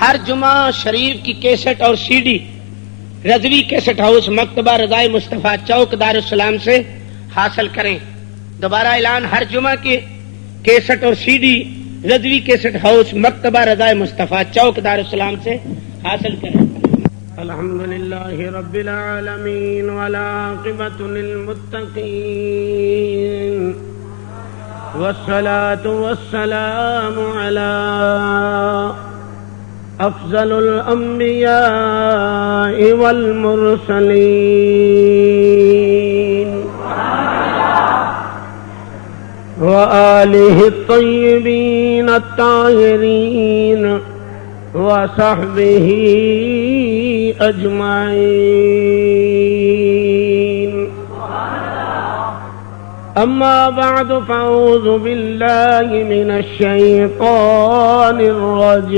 ہر جمعہ شریف کی کیسٹ اور C D Rizvi cassette house مکتبہ رضائے مصطفیٰ چوک دارالسلام سے حاصل کریں۔ دوبارہ اعلان، ہر جمعہ کی کیسٹ اور C D Rizvi cassette house مکتبہ رضائے مصطفیٰ چوک دارالسلام سے حاصل کریں۔ الحمدللہ رب العالمین والعاقبۃ للمتقین والصلاة والسلام علی افضل الانبیاء والمرسلین وآلہ الطیبین الطاہرین وصحبہ اجمعین۔ اما بعد فاعوذ باللہ من الشیطان الرجیم،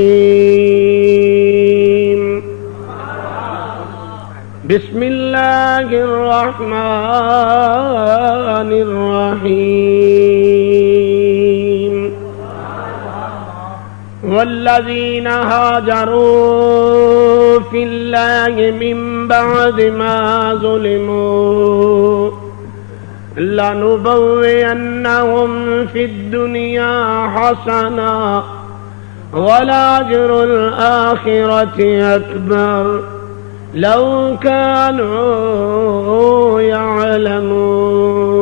بسم اللہ الرحمن الرحیم۔ والذین هاجروا فی اللہ من بعد ما ظلموا لنبوئنهم في الدنيا حسنة ولأجر الآخرة أكبر لو كانوا يعلمون۔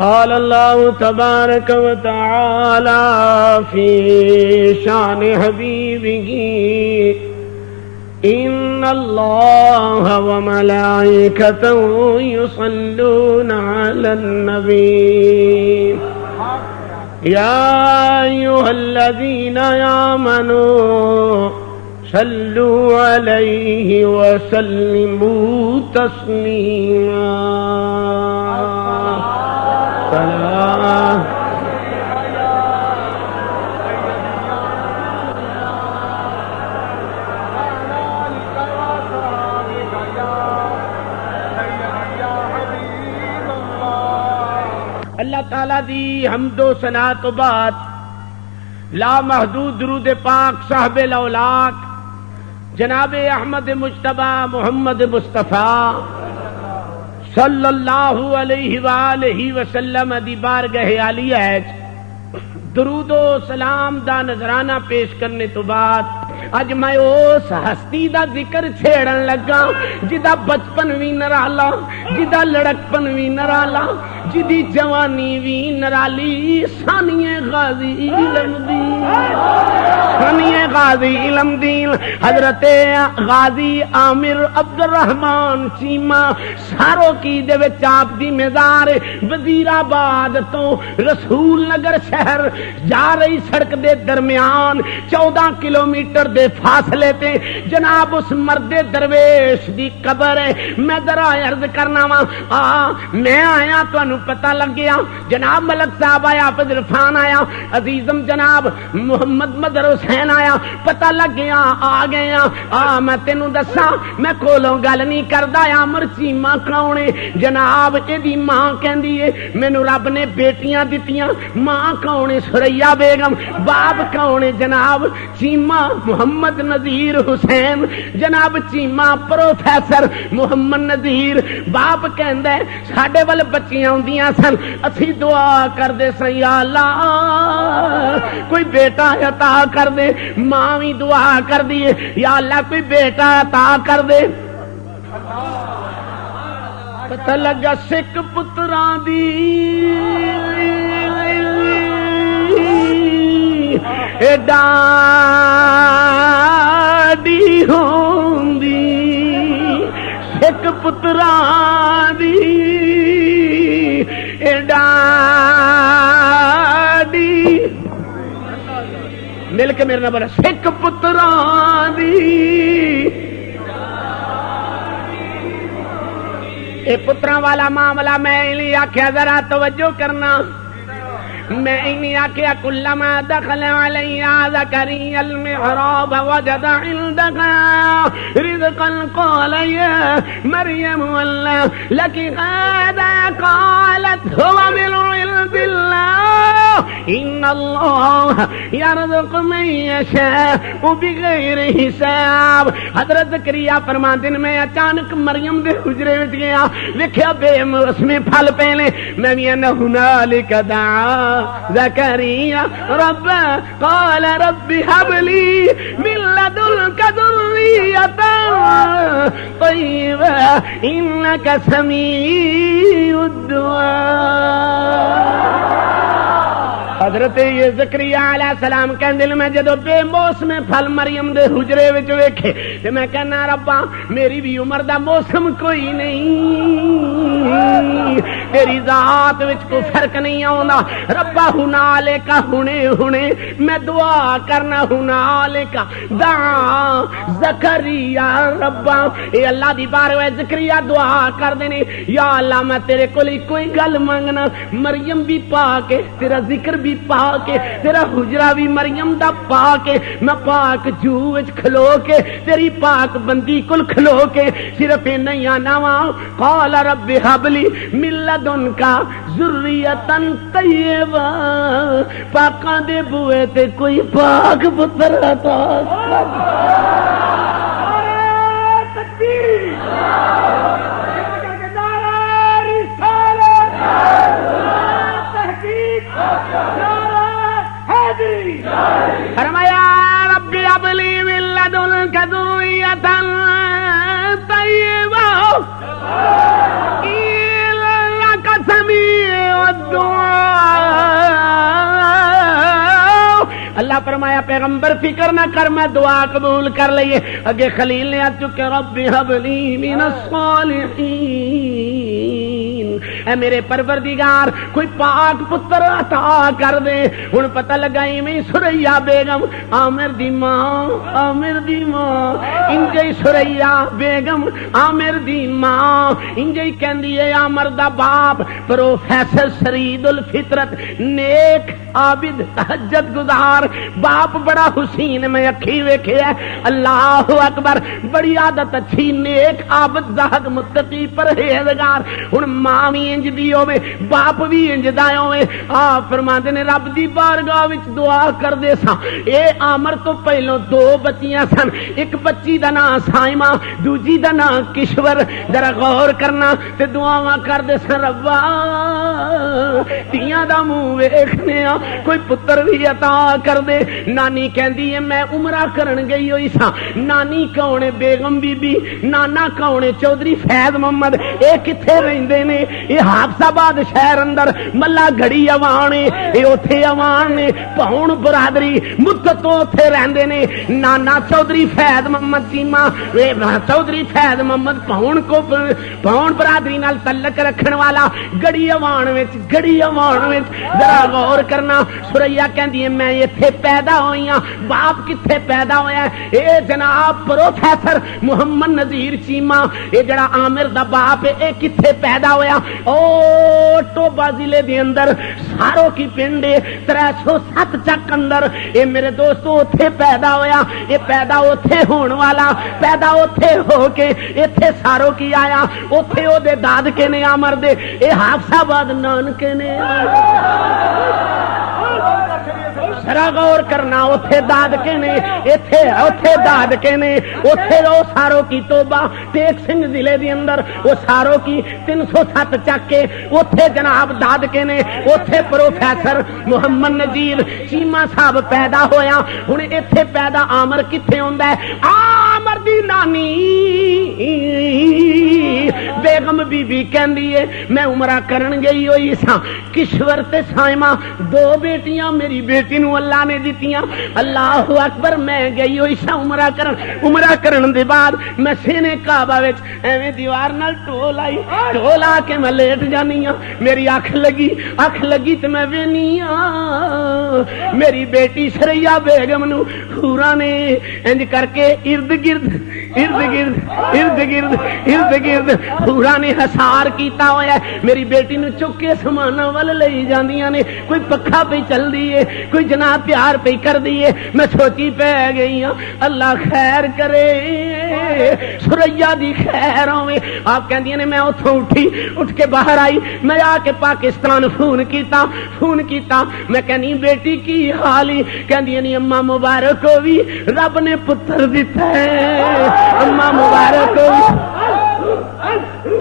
قال الله تبارك وتعالى في شان حبيبه إن الله وملائكته يصلون على النبي يا أيها الذين آمنوا صلوا عليه وسلموا تسليما۔ اللہ تعالیٰ دی حمد و ثنا تو بعد لا محدود درود پاک صاحب الاولاق جناب احمد مجتبی محمد مصطفیٰ صلی اللہ علیہ وآلہ وسلم دی بارگاہ عالیہ ہے درود و سلام دا نذرانہ پیش کرنے تو بعد اج میں اس ہستی دا ذکر چھیڑن لگا جدا بچپن بھی نرالا، جدا لڑکپن بھی نرالا، جدی جوانی بھی نرالی، ثانی غازی علم دین، ثانی غازی علم دین حضرت غازی عامر عبد الرحمن چیمہ ساروں کی دے وچ آپ دی مزار وزیر آباد تو رسول نگر شہر جا رہی سڑک دے درمیان 14 کلومیٹر دے فاصلے تے جناب اس مرد درویش دی قبر ہے۔ میں ذرا عرض کرنا وا میں آیا تو پتہ لگ گیا، جناب ملک صاحب آیا، حافظ عرفان آیا، عزیزم جناب محمد مدر حسین آیا، پتہ لگ گیا آ گیا۔ میں تینوں دسا میں کولوں گل نہیں کردا عامر چیمہ کون ہے؟ جناب ایدی ماں کہندی ہے مینوں رب نے بیٹیاں دتیاں، ماں کون ہے؟ سریا بیگم۔ باپ کون ہے؟ جناب چیمہ محمد نذیر حسین، جناب چیمہ پروفیسر محمد نذیر۔ باپ کہندا ہے ساڈے ول بچیاں ہوندیاں سن، اسی دعا کردے سن یا اللہ کوئی بیٹا عطا کر دے، ماں بھی دعا کر دی یا اللہ کوئی بیٹا عطا کر دے۔ پتہ لگا سکھ پتراں دی ڈاڈی ہوندی، سکھ پتراں دی ڈاڈی، مل کے میرے نال بولا سکھ پتراں دی۔ اے پتراں والا معاملہ میں نہیں آکھیا، ذرا توجہ کرنا۔ میں انہی آکھیا کلما دخل علیہ زکریا المحراب وجد عندها رزقا قال یا مریم واللہ لکی هذا قالت هو من عند اللہ ان اللہ یرزق من یشاء بغیر حساب. حضرت زکریا فرماندے نے میں اچانک مریم دے حجرے وچ گیا, ویکھیا بے موسمی پھل پے نے. میں بھی انہ ہنالک دعا زکریا رب قال رب هب لي من لدنك ذرية طيبة إنك سميع الدعاء. حضرت زکریا علیہ السلام کہندے نے میں جدو بے موسم پھل مریم دے حجرے وچ ویکھے تے میں کہنا ربا میری بھی عمر دا موسم کوئی نہیں, تیری ذات وچ کوئی فرق نہیں آوندا. ربا ہنالک ہنے ہنے میں دعا کرنا ہنالک دعا زکریا ربا. اے اللہ دی بارگاہ زکریا دعا کردے نے یا اللہ میں تیرے کول کوئی گل منگنا, مریم بھی پا کے تیرا ذکر بھی پا کے تیرا حجرہ بھی مریم دا پا کے میں پاک جو وچ کھلو کے تیری پاک بندی کل کھلو کے صرف نہیں آنا وا. قال رب هب لي من لدنك ذریۃ طیبہ, پاکاں دے بوئے تے کوئی پاک پتر عطا کر. فرمایا رب هب لي من لدنك ذریۃ طیبہ انک سمیع الدعاء. اللہ فرمایا پیغمبر فکر نہ کر میں دعا قبول کر لئیے. اگے خلیل نے آ چکے رب هب لي من الصالحین, اے میرے پروردگار کوئی پاک پتر عطا کر دے. ہن پتہ لگا ایویں سریا بیگم عامر دی ماں, عامر دی ماں انجے سریا بیگم عامر دی ماں انجے کہندی ہے عامر دا باپ پروفیسر سرید الفطرت نیک عابد تہجد گزار باپ بڑا حسین میں اکھی ویکھیا. اللہ اکبر, بڑی عادت اچھی نیک عابد زاہد متقی پرہیزگار. ہن ماں بھی انج دی ہوے باپ بھی انج دا ہوے. آپ فرماندے نے رب دی بارگاہ وچ دعا کردے ساں. اے عامر تو پہلو دو بچیاں سن, ایک بچی دا نام سائمہ دوجی دا نام کشور. ذرا غور کرنا تے دعاواں کردے سن ربا تیاں دا منہ ویکھنے آ کوئی پتر بھی عطا کر دے. نانی کہندی ہے میں عمرہ کرن گئی ہوئی ساں. نانی کون ہے بیگم بی بی, نانا کون ہے چودھری فیض محمد. اے کتھے رہندے نے؟ اے حافظ آباد شہر اندر ملا گھڑی اوان ہے, اے اوتھے اوان نے پاؤن برادری مدت تو اوتھے رہندے نے. نانا چودھری فیض محمد چیما چودھری فیض محمد پاؤن کو پاؤن برادری نال تعلق رکھن والا گڑی اوان وچ گڑی اوان وچ. ذرا غور کرنا سریا کہندی ہے میں ایتھے پیدا ہوئی ہاں. باپ کتھے پیدا ہویا ہے؟ اے جناب پروفیسر محمد نذیر چیما, اے جڑا عامر دا باپ ہے اے کتھے پیدا ہویا؟ او ٹوبا ضلع دے اندر سارو کی پنڈ 307 چک اندر. اے میرے دوستو اوتھے پیدا ہویا. اے پیدا اوتھے ہون والا پیدا اوتھے ہو کے ایتھے سارو کی آیا. اوتھے او دے دادکے نے عامر دے, اے حافظ آباد نانکے نے. ذرا غور کرنا اوتھے دادکے نے ایتھے اوتھے دادکے نے اوتھے او سارو کی توبہ ٹیک سنگھ ضلع دے اندر او سارو کی 307 چک کے اوتھے جناب دادکے نے. اوتھے پروفیسر محمد نذیر چیما صاحب پیدا ہویا. ہن ایتھے پیدا عامر کتھے ہوندا ہے؟ عامر دی نانی بیگم بی بی کہندی ہے میں عمرہ کرن گئی ہوئی ساں. کشور تے سائمہ دو بیٹیاں میری بیٹی نو اللہ نے دتیاں. اللہ اکبر, میں گئی ہوئی ساں عمرہ کرن. عمرہ کرن دے بعد میں سینے کعبہ وچ ایویں دیوار نال ٹول آئی, ٹول آ کے میں لیٹ جانی ہاں. میری اکھ لگی تے میں وینی ہاں میری بیٹی سریا بیگم نو حوراں نے انج کر کے ارد گرد ہورا نے حسار کیتا ہویا ہے، میری بیٹی نو چک کے سمانا ول لئی جاندیاں نے، کوئی پکھا پہ چل دی ہے، کوئی جناب پیار پہ کر دی ہے۔ میں سوچی پہ گئی ہوں اللہ خیر کرے، سریا دی خیر ہوے۔ آپ کہندی نے میں اتھوں اٹھ کے باہر آئی، میں آ کے پاکستان فون کیتا، میں کہنی بیٹی کی حالی؟ کہندی نہیں اماں مبارک ہو بھی رب نے پتر دیتا ہے، اماں مبارک ہو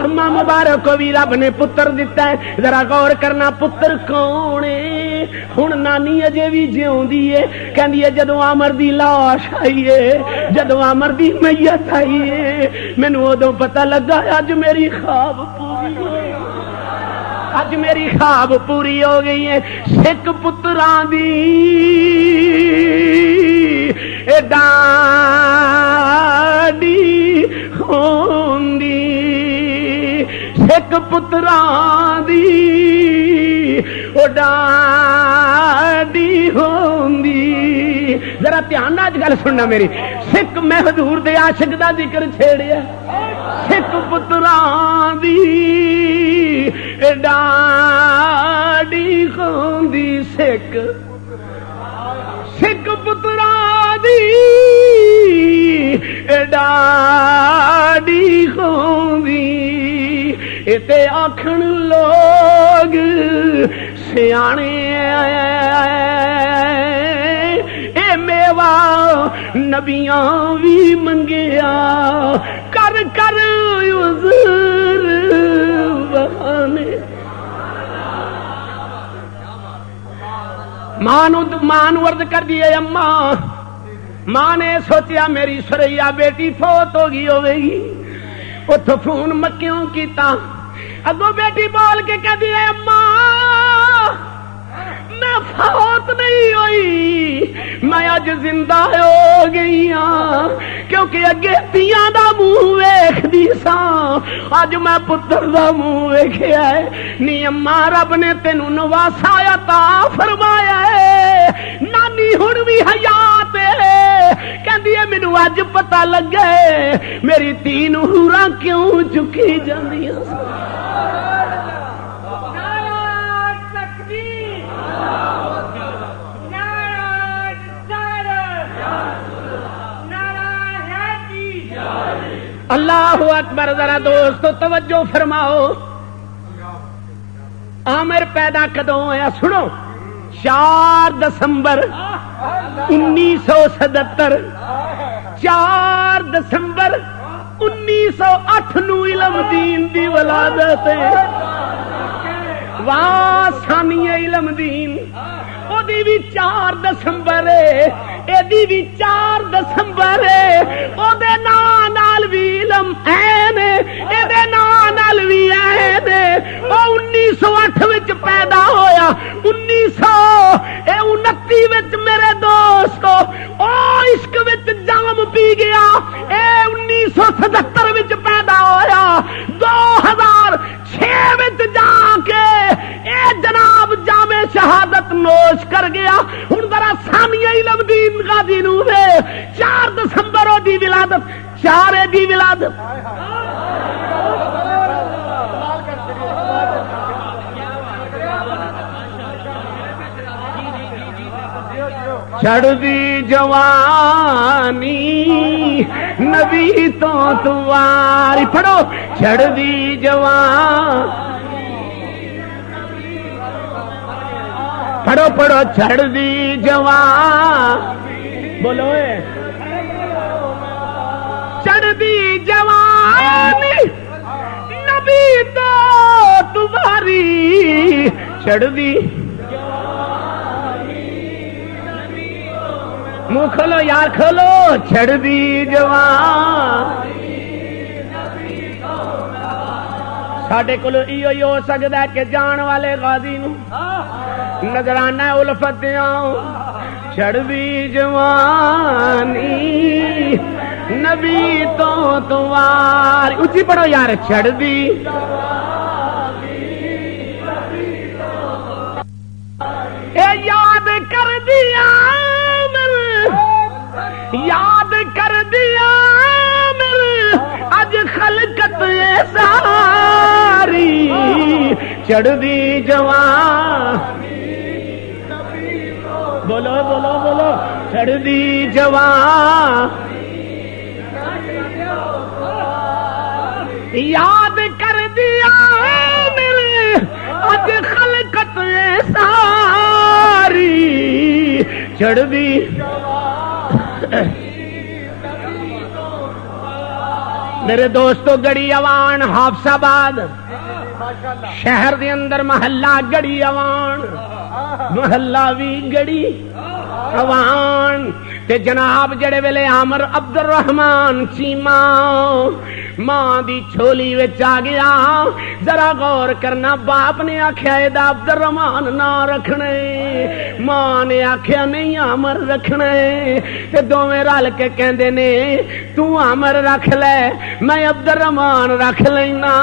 اماں مبارک کو بھی رب نے پتر دیتا ہے۔ ذرا غور کرنا پتر کون ہے؟ ہن نانی اجے بھی جیوندی ہے، کہندی ہے جدوں عامر دی لاش آئی ہے، جدوں عامر دی میت آئی ہے، مینوں اودوں پتہ لگا اج میری خواب پوری ہو گئی، اج میری خواب پوری ہو گئی ہے۔ سکھ پتراں دی ڈاڈی ہوندی، سکھ پتراں دی ڈاڈی ہوندی۔ ذرا دھیان نال گل سننا میری، سکھ میں حضور دے عاشق دا ذکر چھیڑیا، سکھ پتراں دی ڈاڈی ہوندی، سکھ پتراں دی ڈاڈی ہوندی۔ اتے آکھن لوگ سیانے اے میوا نبیاں بھی منگیا، کر کر عذر بہانے۔ ماں نو عرض کر دیے اماں، ماں نے سوچیا میری سریا بیٹی فوت ہو گئی ہوے گی، اتو فون مکیوں کیتا، اگوں بیٹی بول کے کہہ دی اماں میں فوت نہیں ہوئی، میں اج زندہ ہو گئی ہاں، کیونکہ اگے تیاں دا منہ ویکھدی ساں، اج میں پتر دا منہ ویکھیا ہے۔ نی اماں رب نے تینوں نواسا عطا فرمایا ہے، نانی ہن بھی حیات ہے، کہندی ہے مینوں اج پتہ لگا ہے میری تی نوں حوراں کیوں چکی جاندیاں۔ اللہ اکبر، ذرا دوستو توجہ فرماؤ، عامر پیدا کدوں ہوا سنو، 4 دسمبر 1977، 4 دسمبر 1908 نو علم دین دی ولادت، واہ ثانیہ علم دین، او دی بھی 4 دسمبر ہے، اے دی بھی 4 دسمبر ہے، او دے نام نال بھی علم این، اے دے نام نال بھی این، او 1908 وچ پیدا ہویا، 1929 وچ میرے دوستو او عشق وچ جام پی گیا، اے 1977 وچ پیدا ہویا، 2006 وچ جا کے اے جناب جامع شہادت نوش کر گیا۔ ہن ذرا ثانیہ علم دین غازی نو وے 4 دسمبر دی ولادت، 4 دی ولادت، چڑھ دی جوانی نبی تو تواری، پڑھو چڑھ دی جوانی، پڑھو چڑھ دی جوانی، بولو چڑھ دی جوانی نبی تو تمہاری، چڑھ دی منہ کھولو یار کھولو، چڑھ دی جوان ساڈے کولو ایو ہو سکدا ہے کہ جان والے غازی نو نظرانہ الفت دیاں، چڑھ دی جوانی نبی تو تمہاری، اچھی پڑھو یار، چڑھ دی اے یاد کر دیا یاد کر دیا اج خلقت ایسا چڑھدی جوان بولو بولو بولو چڑھدی جوان یاد کر دیا میرے اج خلقت ساری چڑھدی میرے دوستو گڑی اوان حافظ آباد شہر دے اندر محلہ گڑی اوان محلہ بھی گڑی اوان تے جناب جڑے ویلے عامر عبد الرحمان چیما ماں دی چھولی وچ آ گیا ذرا غور کرنا باپ نے آکھیا اے دا عبد الرحمان نہ رکھنے ماں نے آکھیا نہیں عامر رکھنے تے دوویں رل کے کہندے نے تو عامر رکھ لے میں عبد الرحمان رکھ لینا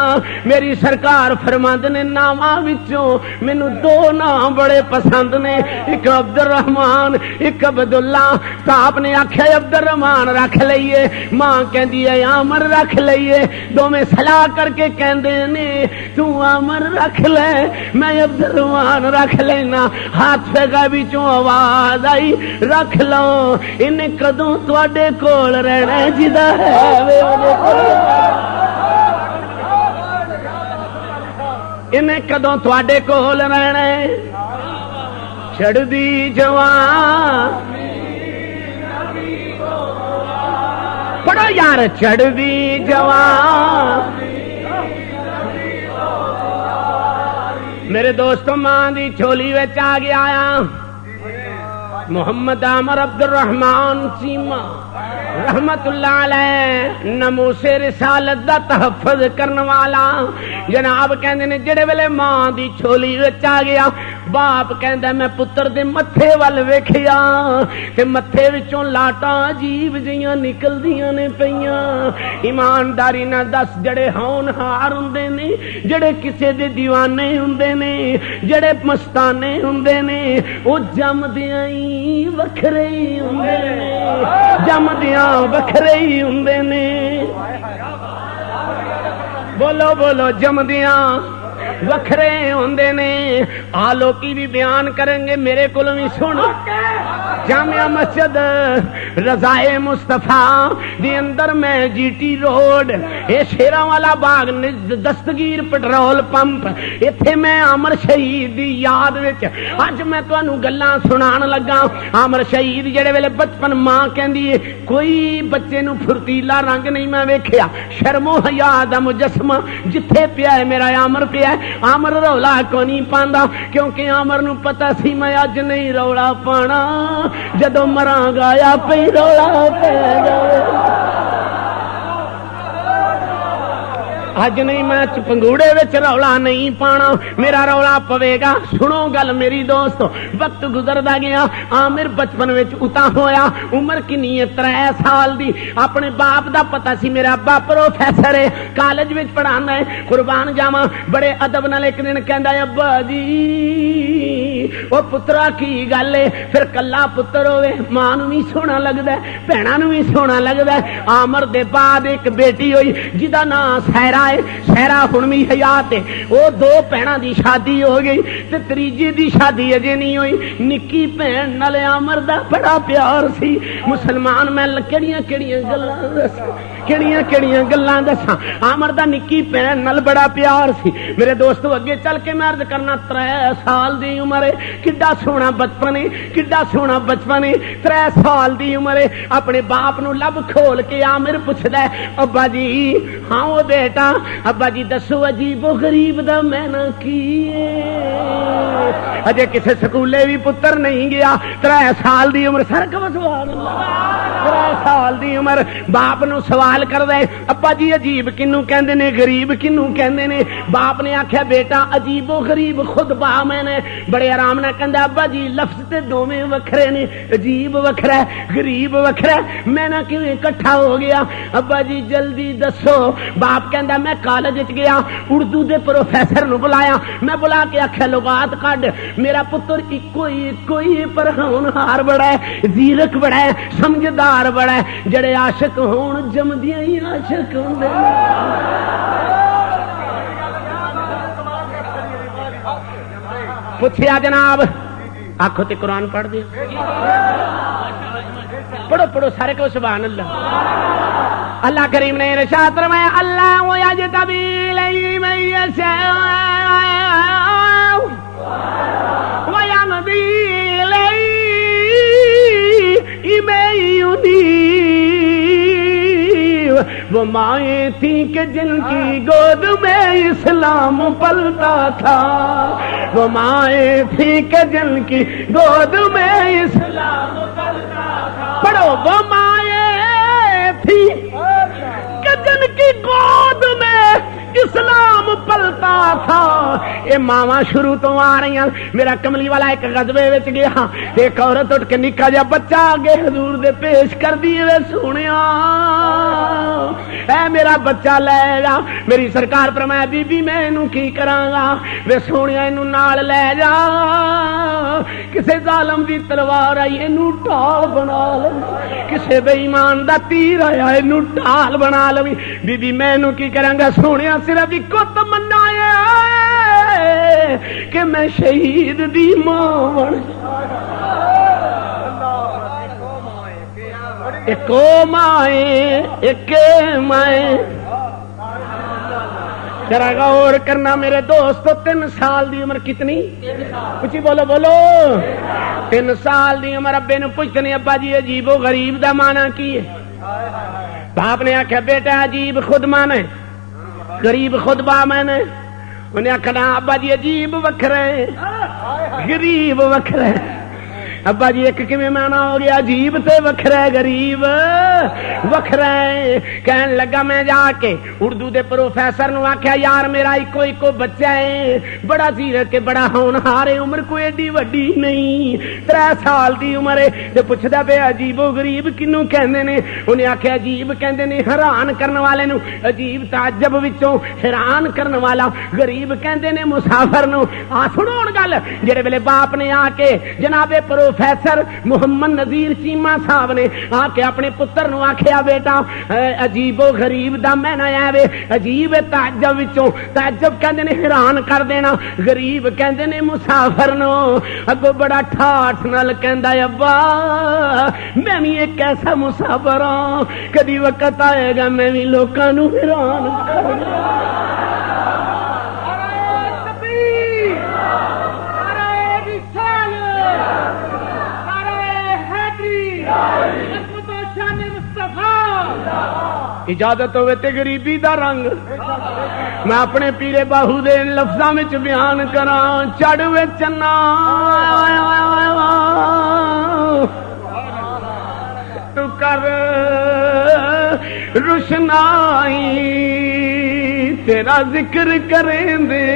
میری سرکار فرماندے نے ناماں وچوں مینوں دو نام بڑے پسند نے ایک عبد الرحمان ایک عبداللہ باپ نے آکھیا عبد الرحمان رکھ لئیے ماں کہندی ہے عامر رکھ لئیے دو میں صلاح کر کے کہندے نے تو عامر رکھ لے میں عبد الرحمان رکھ لینا ہاتھ سے غیبی چوں آواز آئی رکھ لو انہیں کدوں تواڈے کول رہنا جدا ہے انہیں کدوں تواڈے کول رہنا چڑھدی جوان پڑھو یار چڑھدی جوان میرے دوستو ماں دی چھولی وچ آ گیا محمد عامر عبد الرحمان چیما رحمت اللہ علیہ ناموس رسالت دا تحفظ کرن والا جناب کہندے نے جڑے ویلے ماں دی چھولی وچ آ گیا باپ کہندا میں پتر دے متھے ول ویکھیا تے متھے وچوں لاٹاں عجیب جیاں نکلدیاں نے پیاں ایمانداری نہ دس جڑے ہونہار ہوندے نے جڑے کسے دے دیوانے ہوندے نے جڑے مستانے ہوندے نے او جمدیاں ہی وکھرے ہوندے نے جمدیاں وکھرے ہی ہوندے نے بولو بولو جمدیاں وکھرے ہوندے نے آلوکی بھی بیان کریں گے میرے کولوں بھی سن جامعہ مسجد رضائے مصطفیٰ دی اندر میں جی ٹی روڈ اے شیراں والا باغ دستگیر پٹرول پمپ ایتھے میں عامر شہید دی یاد وچ اج میں تانوں گلاں سنان لگا عامر شہید جڑے ویلے بچپن ماں کہندی ہے کوئی بچے نو پھرتیلا رنگ نہیں میں ویکھیا شرم و حیا دا مجسمہ جتھے پیا ہے میرا عامر پیا ہے عامر رولا کو نہیں پاندا کیونکہ عامر نو پتہ سی میں اج نہیں رولا پانا جدو مراں گایا پئی رولا پے جاوے اج نہیں میں پنگوڑے وچ رولا نہیں پانا میرا رولا پوے گا سنو گل میری دوست وقت گزردا گیا عامر بچپن وچ اتا ہویا عمر کنی ہے 3 سال دی اپنے باپ دا پتہ سی میرا باپ پروفیسر ہے کالج وچ پڑھاندا ہے قربان جاواں بڑے ادب نال ایک دن کہندا ہے ابا جی او پترا کی گل ہے پھر کلا پتر ہوے ماں نوں وی سونا لگدا ہے بہناں نوں وی سونا لگدا ہے عامر دے بعد ایک بیٹی ہوئی جدا نام سہرا سہرا ہن بھی حیات ہے وہ 2 بہناں دی شادی ہو گئی تے تیجی دی شادی اجے نہیں ہوئی نکی بہن نال عامر دا بڑا پیار سی مسلمان میں کیڑیاں گلاں دساں عامر دا نکی بہن نال بڑا پیار سی میرے دوستو اگے چل کے میں عرض کرنا 3 سال دی عمر ہے کڈا سونا بچپن ہے کڈا سونا بچپن ہے 3 سال دی عمر ہے اپنے باپ نو لب کھول کے عامر پوچھدا ہے ابا جی ہاں او بیٹا ابا جی دسو عجیب و غریب دا میں نہ کی اجے کسے سکولے بھی پتر نہیں گیا 3 سال دی عمر سرکو سبحان اللہ 3 سال دی عمر باپ نو سوال کر دے ابا جی عجیب کنوں کہندے نے غریب کنوں کہندے نے باپ نے آکھیا بیٹا عجیب و غریب خود با میں نے بڑے آرام نال کہندا ابا جی لفظ تے دوویں وکھرے نے عجیب وکھرا ہے غریب وکھرا ہے میں نہ کیویں اکٹھا ہو گیا ابا جی جلدی دسو باپ کہندا میں کالج وچ گیا اردو دے پروفیسر نو بلایا میں بلا کے آکھیا لغات کڈ میرا پتر اکو ہی پر ہونہار بڑا ہے زیرک بڑا ہے سمجھدار بڑا ہے جڑے عاشق ہون جمدیاں ہی عاشق ہوندے پوچھیا جناب آخو تے قرآن پڑھ دیا پڑھو پڑھو سارے کو سبحان اللہ اللہ کریم نے ارشاد فرمایا اللہ یجتبی الیہ من یشاء ویہدی الیہ من ینیب وہ مائیں تھیں کہ جن کی گود میں اسلام پلتا تھا وہ مائیں تھیں کہ جن کی گود میں اسلام پلتا تھا پڑھو وہ مائیں تھیں کہ جن کی گود میں اسلام پلتا تھا یہ ماواں شروع تو آ رہی ہیں میرا کملی والا ایک غزبے وچ گیا ایک عورت اٹھ کے نکا جا بچہ آگے حضور دے پیش کر دیے وے سونیا اے میرا بچہ لے جا میری سرکار فرمایا بی بی میں اینوں کی کراں گا وے سونیا اینوں نال لے جا کسے ظالم دی تلوار آئی اینوں ٹال بنا لے کسے بے ایمان دا تیر آیا اینوں ٹال بنا لے بی بی میں اینوں کی کراں گا سونیا صرف ایکو تمنا ہے کہ میں شہید دی ماں بن ایک مائیں ایک مائیں ذرا غور کرنا میرے دوستو 3 سال دی عمر کتنی کچھ بولو بولو 3 سال دی عمر ابے نے پوچھتے ابا جی عجیب و غریب دا معنی کی ہے باپ نے آخیا بیٹا عجیب خود مانے غریب خود با میں نے انہیں آخنا ابا جی عجیب وکھرے غریب وکھرے ابا جی ایک کیویں مانا ہو گیا عجیب تے وکھرا غریب وکھرا کہن لگا میں جا کے اردو دے پروفیسر نو آکھیا یار میرا ایکو بچہ ہے بڑا زیرک کے بڑا ہونہار ہے عمر کوئی ایڈی وڈی نہیں 3 سال دی عمر ہے تے پوچھدا پے عجیب و غریب کینوں کہندے نے انہیں آکھیا عجیب کہندے نے حیران کرن والے نو عجیب تعجب وچوں حیران کرن والا غریب کہندے نے مسافر نو آ سنو ہن گل جڑے ویلے باپ نے آ کے جناب پروفیسر محمد نذیر چیمہ صاحب نے آ کے اپنے پتر نو آکھیا بیٹا عجیب و غریب دا میں نہ آوے عجیب تعجب وچوں تعجب کہندے نے حیران کر دینا غریب کہندے نے مسافر نو اگوں بڑا ٹھاٹھ نال کہندا ابا میں بھی ایک ایسا مسافر ہاں کدی وقت آئے گا میں بھی لوکاں نو حیران کروں اجازت ہوئے تے غریبی دا رنگ میں اپنے پیرے باہو دے لفظاں وچ بیان کراں چڑھوے چنا تو کر روشنائی تیرا ذکر کریں دے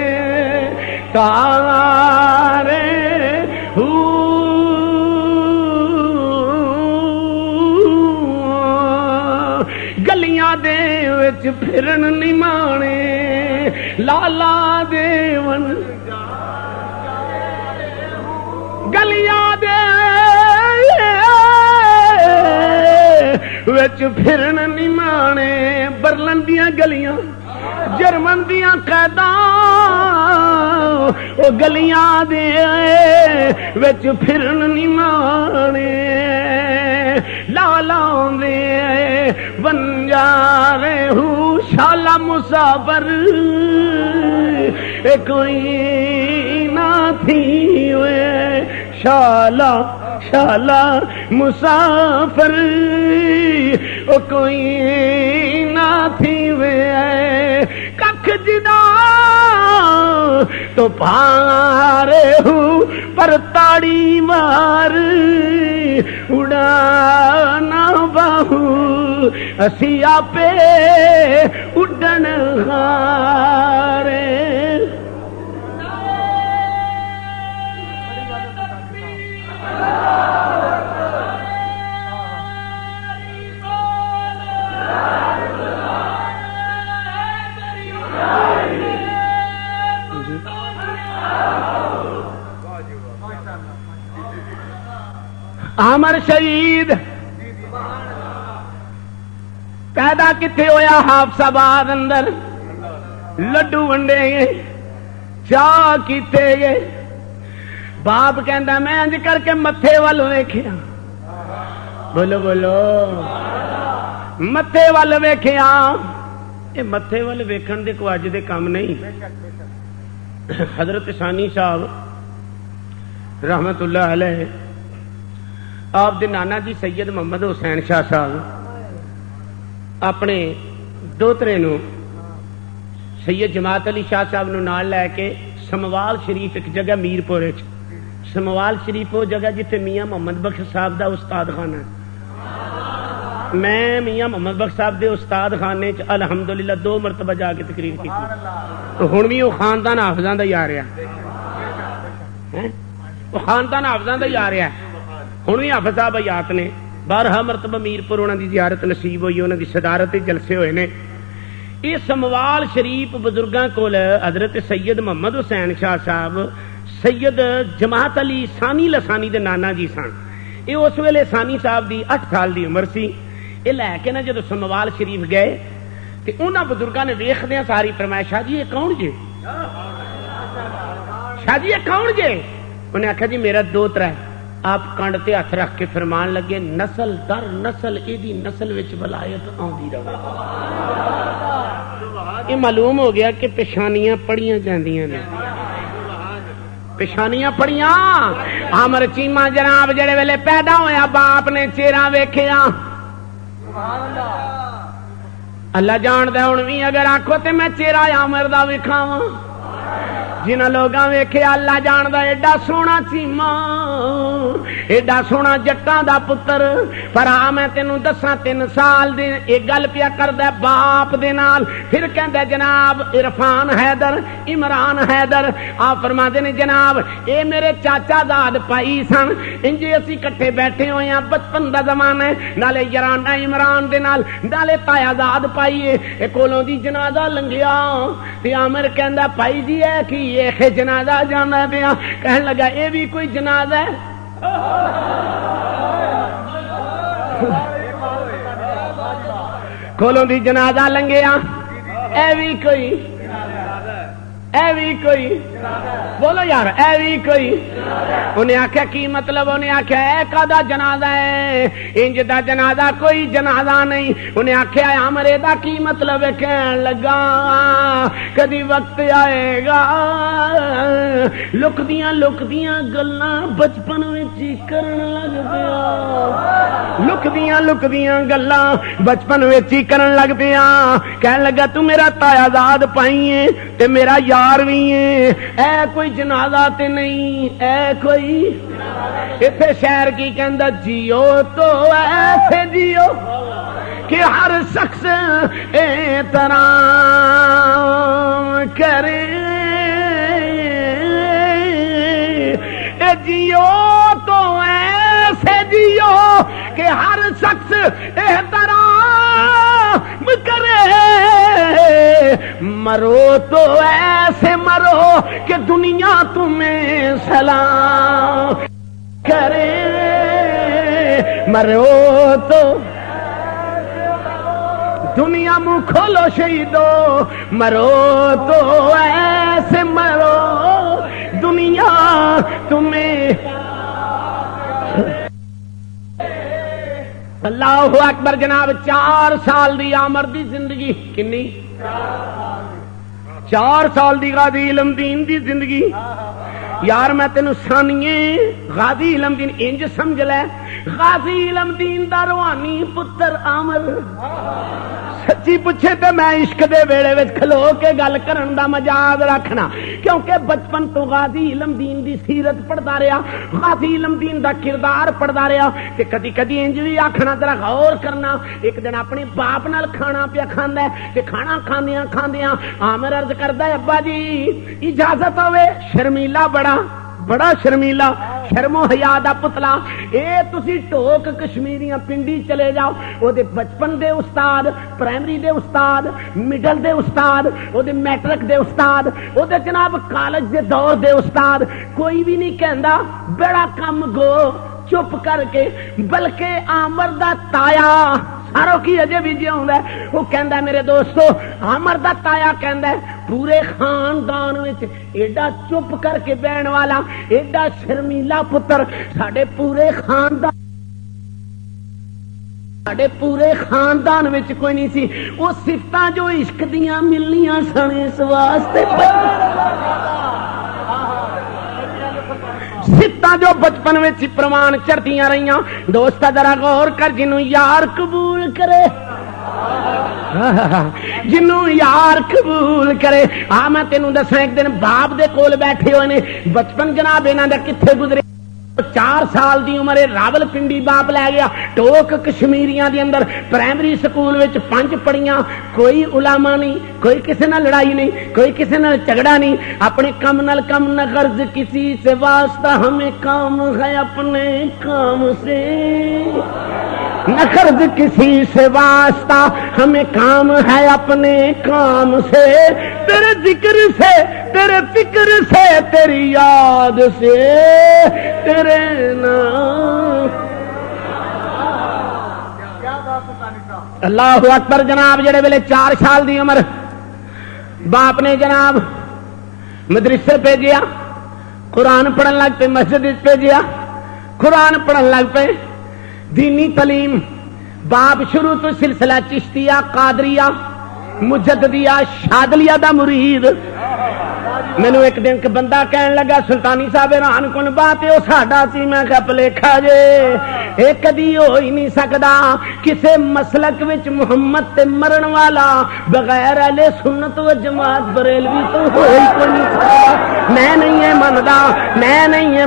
تارے گلیاں دے وچ پھرن نہیں مانے لالا دیون گلیاں دے وچ پھرن نہیں مانے برلن دیاں گلیاں جرمن دیاں قیداں او گلیاں دے وچ پھرن نہیں مانے لالا دے بنجارے ہوں شالا مسافر کوئی نہ تھی وے شالا شالا مسافر کوئی نہ تھی وے ککھ جدا تو پارے ہوں پر تاڑی مار اڑانا باہو اسی آپے اڈن ہارے عامر شہید پیدا کتنے ہویا حافظ آباد اندر لڈو ونڈے گئے چاہ کیتے گئے باپ کہندا میں انج کر کے متھے ول ویکھیا، بولو بولو، متھے ول ویکھیا۔ یہ متھے ول ویکھن دے کوئی اج دے کام نہیں۔ حضرت ثانی صاحب رحمت اللہ علیہ، آپ دے نانا جی سید محمد حسین شاہ صاحب اپنے دوترے نو سید جماعت علی شاہ صاحب نو نال لے کے سموال شریف ایک جگہ میرپور، سموال شریف وہ جگہ جتنے میاں محمد بخش صاحب دا استاد خانہ ہے۔ میں میاں محمد بخش صاحب دے استاد خانے چ الحمدللہ 2 مرتبہ جا کے تقریر کی، تو ہن بھی وہ خاندان حافظاں دا ہی آ رہا ہے، وہ خاندان حافظاں دا ہی آ رہا ہے۔ ہن بھی حافظ صاحب حیات نے، 12 مرتبہ میرپور انہاں دی زیارت نصیب ہوئی، انہاں دی صدارت جلسے ہوئے نے۔ یہ سموال شریف بزرگاں کول حضرت سید محمد حسین شاہ صاحب سید جماعت علی ثانی لسانی دے نانا جی سن۔ یہ اس ویلے ثانی صاحب دی 8 سال دی عمر سی۔ یہ لے کے نا جدو سموال شریف گئے تو انہاں بزرگاں نے ویکھدیاں ساری فرمایا شاہ جی یہ کون جے، شاہ جی یہ کون جے؟ انہیں آخیا جی میرا دوترا ہے۔ آپ کنڈ تے ہاتھ رکھ کے فرمان لگے نسل در نسل ایدی نسل وچ ولایت آندی رہے۔ یہ معلوم ہو گیا کہ پیشانیاں پڑھیاں جاندیاں نے، پیشانیاں پڑھیاں۔ عامر چیمہ جناب جڑے ویلے پیدا ہویا باپ نے چہرہ ویکھیا، اللہ جاندا ہن وی اگر آکھو تے میں چہرہ عامر دا وکھاواں، جنہاں لوگاں ویکھیا اللہ جاندا ایڈا سونا چیمہ، ایڈا سونا جٹاں دا پتر۔ پر آ میں تینوں دساں 3 سال دی ایک گل پیا کردا باپ دے نال، پھر کہندا جناب عرفان حیدر عمران حیدر، آپ فرماندے نے جناب اے میرے چاچا داد پائی سن، انجے اسی کٹھے بیٹھے ہوئے ہیں، بچپن دا زمانہ ہے، نالے یارانا عمران دے نال نالے تایا داد پائی اے کولوں دی جنازہ لنگیا تے عامر کہندا بھائی جی اے کی یہ جنازہ جانا پیا؟ کہنے لگا اے بھی کوئی جنازہ ہے؟ کولوں دی جنازہ لنگیا، اے بھی کوئی، اے بھی کوئی، بولو یار اے بھی کوئی۔ انہیں آخیا کی مطلب؟ انہیں آخیا اے کدا جنازہ ہے؟ انج دا جنازہ کوئی جنازہ نہیں۔ انہیں آخیا عامرے دا کی مطلب ہے؟ کہن لگا کدی وقت آئے گا لکدیاں لکدیاں گلاں بچپن وچ کرن لگ پیا، لکدیاں لکدیاں گلاں بچپن وچ کرن لگ پیا۔ کہن لگا تو میرا تایا زاد پائی ہے تے میرا یار بھی ہے، اے کوئی جنازہ تے نہیں، اے کوئی اتنے شہر کی کہندا جیو تو ایسے جیو کہ ہر شخص احترام کرے، اے جیو تو ایسے جیو کہ ہر شخص احترام کرے، مرو تو ایسے مرو کہ دنیا تمہیں سلام کرے، مرو تو دنیا منہ کھولو شہیدو، مرو تو ایسے مرو دنیا تمہیں۔ اللہ اکبر جناب 4 سال دی عمر دی زندگی، کنی 4 سال دی غازی علم دین دی زندگی۔ یار میں تینوں سانیے غازی علم دین انج سمجھ لے، غازی علم دین دا روحانی پتر عامر سچی پوچھے تے میں عشق دے ویڑے وچ کھلو کے گل کرن دا مجاز رکھنا، کیونکہ بچپن تو غازی علم دین دی سیرت پڑھدا رہیا، غازی علم دین دا کردار پڑھدا رہیا تے کدی کدی انج وی آکھنا ذرا غور کرنا۔ ایک دن اپنے باپ نال کھانا پیا کھاندا ہے تے کھانا کھاندیاں کھاندیاں عامر عرض کردا ہے ابا جی اجازت ہوے، شرمیلا بڑا شرمیلا، شرم و حیا دا پتلا، اے تسی ٹوک کشمیریاں پنڈی چلے جاؤ، او دے بچپن دے استاد، پرائمری دے استاد، مڈل دے استاد، او دے میٹرک دے استاد، او دے جناب کالج دے دور دے استاد، کوئی بھی نہیں کہندا بڑا کم گو چپ کر کے، بلکہ عامر دا تایا سارو کی اجے بھی جیوندا ہے. وہ کہندا میرے دوستو عمر دا تایا کہندا پورے خاندان وچ ایڈا چپ کر کے بہن والا ایڈا شرمیلا پتر ساڈے پورے خاندان وچ کوئی نہیں سی. وہ صفتاں جو عشق دیاں ملنیاں سن اس واسطے صفتاں جو بچپن وچ پروان چڑھدیاں رہیاں. دوست ذرا غور کر جنوں یار قبول کرے جنوں یار قبول کرے. میں تینوں دساں ایک دن باپ دے کول بیٹھے ہوئے نے بچپن جناب انہاں دا کتھے گزرے. 4 سال دی عمر راول پنڈی باپ لے گیا ٹوک کشمیریاں دی اندر پرائمری سکول وچ 5 پڑھیاں. کوئی علماء نہیں کوئی کسی نال لڑائی نہیں کوئی کسی نال جھگڑا نہیں. اپنے کام نال کم نہ غرض کسی سے واسطہ ہمیں کام ہے اپنے کام سے نہ غرض کسی سے واسطہ ہمیں کام ہے اپنے کام سے. تیرے ذکر سے تیرے فکر سے تیری یاد سے تیرے نام. اللہ اکبر. جناب جڑے ویلے 4 سال دی عمر باپ نے جناب مدرسے بھیجیا قرآن پڑھن لگ پے مسجد بھیجیا قرآن پڑھن لگ پے دینی تعلیم. باپ شروع تو سلسلہ چشتیہ قادریہ مجددیہ شادلیہ دا مرید. مینو ایک دن بندہ کہن لگا سلطانی صاحب ران کن بات وہ ساڈا سی. میں کہ پلیکھا جے یہ کدی ہو ہی نہیں سکدا. کسے مسلک وچ محمد تے مرن والا بغیر اہل سنت و جماعت بریلوی تو ہو ہی کوئی نہیں سکدا. میں نہیں ہے مندا میں نہیں ہے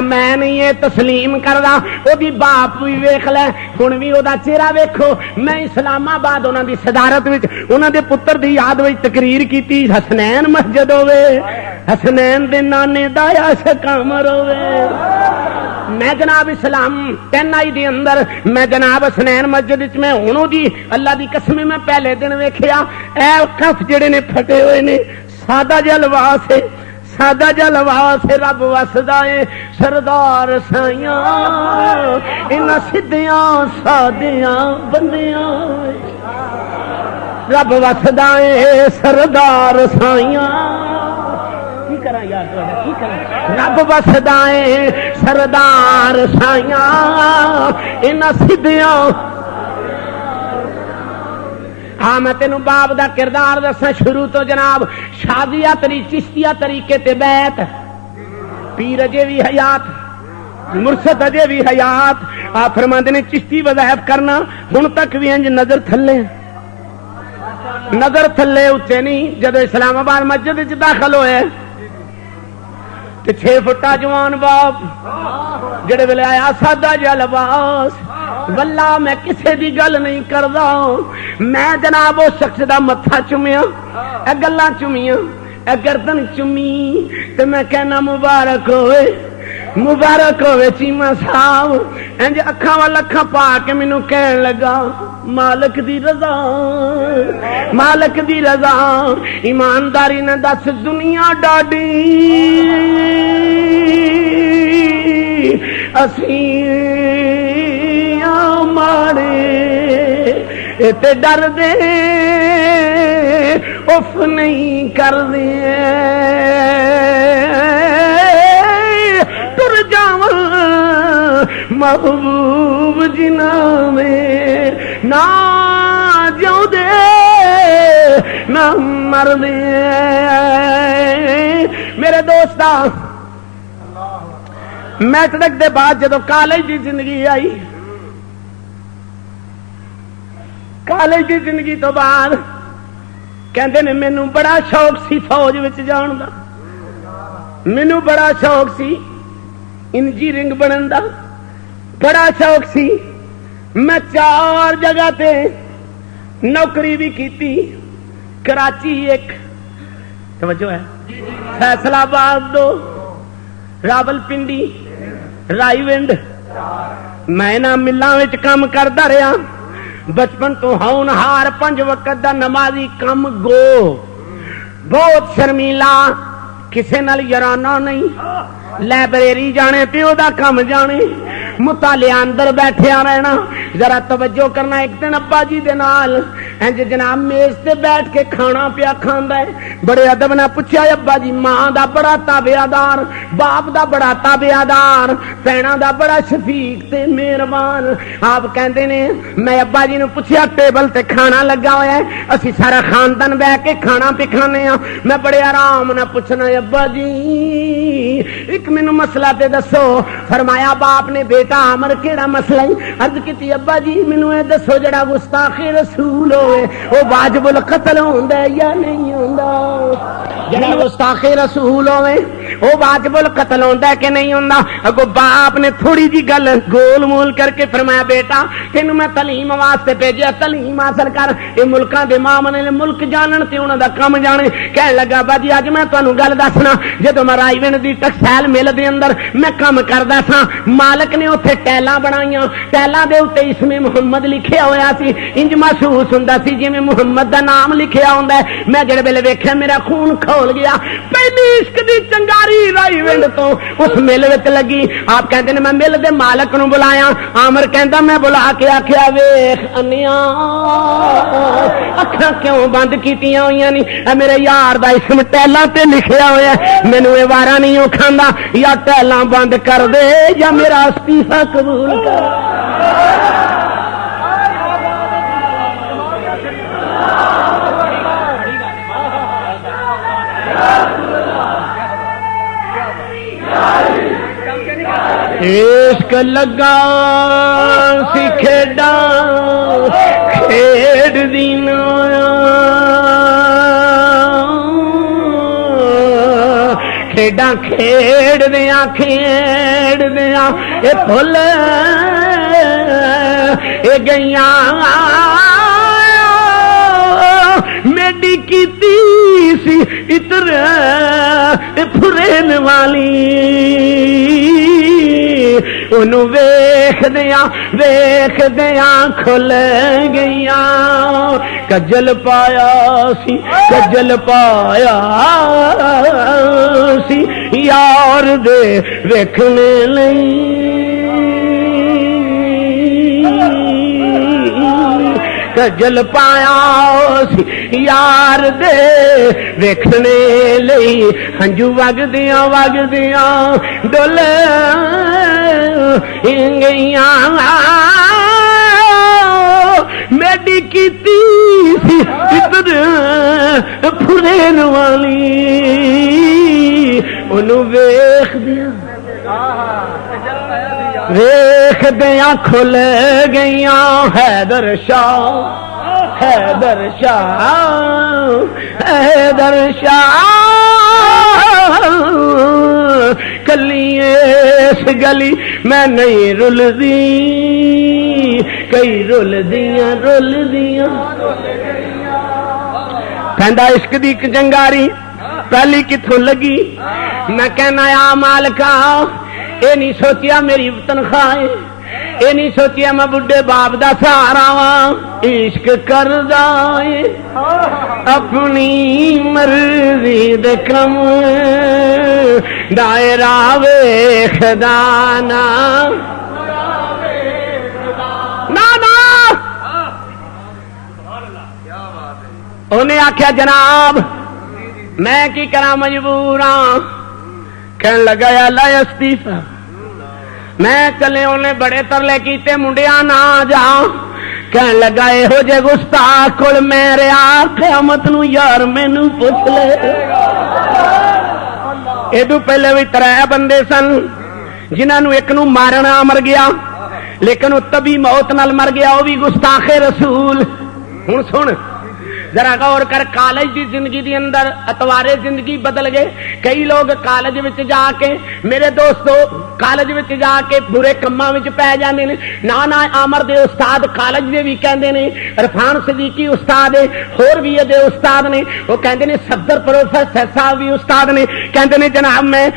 میں نہیں یہ تسلیم کردا. وہ بھی باپ بھی ویکھ لے ہن بھی وہ چہرہ ویکھو. میں اسلام آباد انہاں دی صدارت وچ انہاں دے پتر دی یاد وچ تقریر کیتی. حسنین مسجد ہوے حسنین دے نانے دا عاشق عمر ہوے. میں جناب اسلام 10 آئی دی اندر میں جناب حسنین مسجد وچ میں ہنوں دی اللہ دی قسم میں پہلے دن ویکھیا اے کف جڑے نے پھٹے ہوئے نے سادہ جا لباس ہے سادہ جا لباس ہے. رب وسدا ہے سردار سائیاں انہاں سدھیاں سادیاں بندیاں. رب وسدا ہے سردار سائیاں کی کراں یار کی کراں. رب وسدا ہے سردار سائیاں انہاں سدھیاں. ہاں میں تینوں باپ دا کردار دساں شروع تو جناب شادیہ چشتیہ طریقے تے بیت. پیر اجے بھی حیات مرشد اجے بھی حیات. آپ فرماندے نے چشتی وظائف کرنا ہن تک بھی انج نظر تھلے اچے نہیں. جب اسلام آباد مسجد وچ داخل ہوئے تے 6 فٹا جوان باپ جڑے ویلے آیا سادہ جا لباس. واللہ میں کسے دی گل نہیں کردا. میں جناب اس شخص دا متھا چومیا اے گلاں چومیاں اے گردن چومی تے میں کہنا مبارک ہوئے چیما صاحب. انج اکھاں وال اکھاں پا کے مینوں کہن لگا مالک دی رضا ایمانداری نہ دس دنیا ڈاڈی اسی ماڑے تے ڈر دے اف نہیں کر دے تر جاواں محبوب جناں میں نہ جاؤ دے نہ مر دے. میرے دوستا میٹرک دے بعد جدو کالج دی زندگی آئی کالج دی زندگی تو بعد کہندے نے مینوں بڑا شوق سی فوج وچ جان دا. مینوں بڑا شوق سی انجینئرنگ بنن دا بڑا شوق سی. میں 4 جگہ تے نوکری بھی کیتی. کراچی 1 توجہ ہے فیصلہ آباد 2 راول پنڈی رائی ونڈ. میں نہ ملاں وچ کام کردا رہا بچپن تو ہونہار 5 وقت دا نمازی کم گو بہت شرمیلا کسے نال یارانہ نہیں لائبریری جانے پیو دا کم جانے مطالعہ اندر بیٹھیا رہنا ذرا توجہ کرنا ایک دن ابا جی دے نال انج جناب میز تے بیٹھ کے کھانا پیا کھاندا ہے بڑے ادب نال پوچھا ابا جی ماں دا بڑا تابعدار باپ دا بڑا تابعدار بہناں دا بڑا شفیق تے مہربان آپ کہندے نے میں ابا جی نو پوچھیا ٹیبل تے کھانا لگا ہویا ہے اسی سارا خاندان بیٹھ کے کھانا پہ کھانے ہاں میں بڑے آرام نال پوچھنا ابا جی ایک مینوں مسئلہ تے دسو فرمایا باپ نے بیٹا عمر کیڑا مسئلہ ہے عرض کیتی ابا جی مینوں اے دسو جڑا گستاخ رسول ہوئے او واجب القتل ہوندا ہے یا نہیں ہوندا جڑا گستاخ رسول ہوئے او واجب القتل ہوندا ہے کہ نہیں ہوندا اگو باپ نے تھوڑی جی گل گول مول کر کے فرمایا بیٹا تینوں میں تعلیم واسطے بھیجیا تعلیم حاصل کر اے ملکاں دے مامنے نے ملک جانن تے انہاں دا کم جانے کہن لگا با جی اج میں تانوں گل دسنا جدوں میں رائیوین دی ٹکسٹائل مل دے اندر میں کم کردا سا مالک نے اوتھے ٹیلاں بنائیاں ٹیلاں دے اوتے اسم محمد لکھیا ہویا سی انج محسوس ہوندا سی جویں محمد دا نام لکھیا ہوندا ہے میں جڑے ویلے ویکھیا میرا خون کھول گیا پہلی عشق دی چنگاری رائیوین تو اس مل وچ لگی آپ کہندے نے میں مل دے مالک نو بلایا عامر کہندا میں بلا کے آکھیا ویکھ انیا اکھاں کیوں بند کیتیاں ہوئیاں نہیں اے میرے یار دا اسم ٹیلاں تے لکھیا ہویا ہے مینوں اے وارا نہیں او کھاندا یا ٹیلاں بند کر دے یا میرا استعفا قبول کر عشق لگا سی کھیڈاں کھیڈ دینا کھیڈاں کھیڈ دیاں اے پھل اے گئیاں میڈی کیتی سی اتر پھرین والی انہوں ویکھ دیاں کھل گئیاں کجل پایا سی یار دے ویکھنے لئی کجل پایا سی یار دے ویکھنے لئی ہنجو وگدیاں ڈول گئیاں میڈی کیتی سی ادھر پھرین والی انہوں ویکھ دیاں کھل گئیاں حیدر شاہ کلی اس گلی میں نہیں رلدی کئی رلدیاں کہندا عشق دی چنگاری پہلی کتھوں لگی میں کہنا یا مالکا اے نہیں سوچیا میری تنخواہ اے نہیں سوچیا میں بڈھے باپ دا سہارا واں عشق کردا اے اپنی مرضی دے کم دائرہ ویکھدا نا انہیں آکھیا جناب میں کی کرا مجبور ہاں کہن لگا یا لا استعفا میں چلے انہیں بڑے ترلے کیتے منڈیاں نہ جا کہن لگا اے ہو جے گستاخ کول میرے آ قیامت نو یار مینوں پوچھ لے ایدو پہلے بھی 3 بندے سن جنہاں نو ایک نو مارنا مر گیا لیکن وہ طبی موت نال مر گیا وہ بھی گستاخ رسول ہن سن ذرا غور کر کالج دی زندگی دی اندر اتوارے زندگی بدل گئے کئی لوگ کالج وچ جا کے میرے دوستو کالج وچ جا کے برے کماں وچ پے جاندے نے نانا عامر دے استاد کالج دے بھی کہندے نے عرفان صدیقی استاد ہے ہور بھی دے استاد نے وہ کہندے نے صدر پروفیسر صاحب بھی استاد نے کہندے نے جناب میں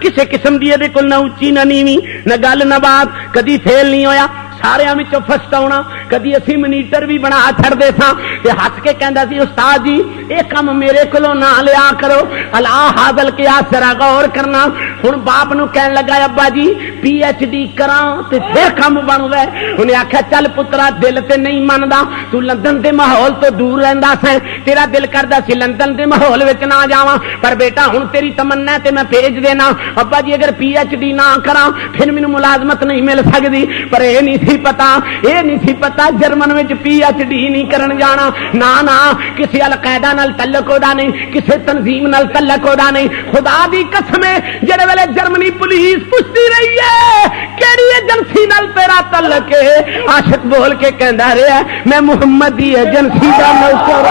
کسے قسم دی دے کول نہ اونچی نہ نیویں نہ گل نہ بات کدی فیل نہیں ہویا سارے فسٹ آنا. کدی اسی منیٹر بھی بنا چھڑتے سا تے ہس کے کہندا سی استاد جی یہ کام میرے کولو نہ لیا کرو الا حاصل کیا سرا غور کرنا. ہن باپ نو کہن لگا ابا جی پی ایچ ڈی کراں تے پھر کام بندا. انہیں آخیا چل پترا دل تے نہیں مندا تو لندن دے ماحول تو دور رہندا سیں تیرا دل کردا سی لندن دے ماحول وچ نہ جاواں پر بیٹا ہن تیری تمنا تے میں بھیج دینا. ابا جی اگر پی ایچ ڈی نہ کراں پھر مینوں ملازمت نہیں مل سکدی. پر اے نہیں سی پتا جرمن وچ پی ایچ ڈی نہیں کرن جانا. نہ کسی القاعدہ نال تعلق ہودا نہیں کسی تنظیم نال تعلق ہودا نہیں. خدا دی قسم ہے جڑے ویلے جرمنی پولیس پوچھتی رہی ہے کیڑی ایجنسی نال تیرا تعلق ہے عاشق بول کے کہندا رہیا میں محمد دی ایجنسی دا نوکر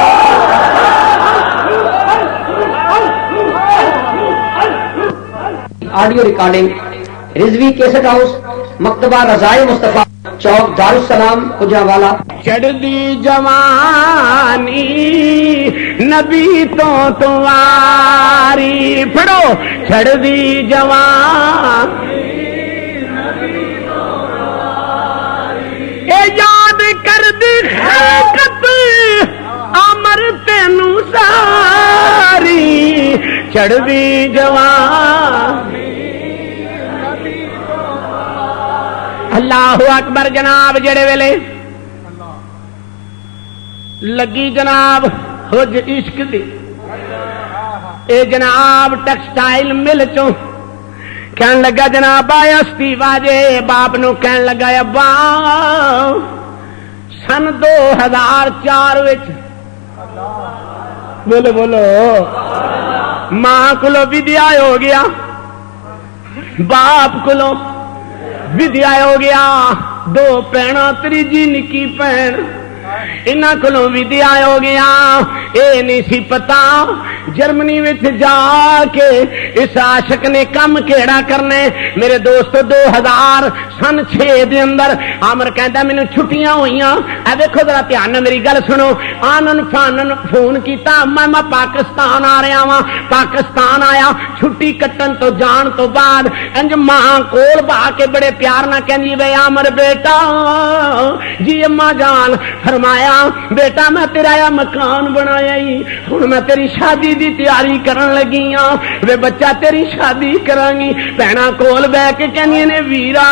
audio recording Rizvi cassette house مکتبہ رضائے مصطفیٰ چوک دارالسلام کجاوالا. چڑھدی جوانی نبی تو تمہاری پڑھو چڑھدی جوانی اے یاد کر دی خلقت امر تینو ساری چڑھدی جوانی. اللہ اکبر. جناب جڑے ویلے لگی جناب حج عشق دی اے جناب ٹیکسٹائل مل چوں کہن لگا جناب آیا استیفا جے باپ نو کہن لگا ابا سن 2004 وچ بولو ماں کولو ودیا ہو گیا باپ کولو ودیا ہو گیا. 2 بھیناں تیجی نکی بھین انہاں کولوں ودیا ہو گیا. اے نہیں سی پتا جرمنی وچ جا کے اس عاشق نے کم کیڑا کرنے. میرے دوست 2006 دے اندر عامر کہندا مینوں چھٹیاں ہوئیاں اے دیکھو ذرا دھیان نال میری گل سنو. آنن فانن فون کیتا میں پاکستان آ رہا ہاں. پاکستان آیا چھٹی کٹن تو جان تو بعد انج ماں کول با کے بڑے پیار نہ کہندی وے عامر بیٹا جی اماں جان فرمایا بیٹا میں تیرا مکان بنایا ہی ہن میں تیری شادی دی تیاری کرن لگی ہاں وے بچہ تیری شادی کران گی. بہنا کول بہ کے کہندی نے ویرا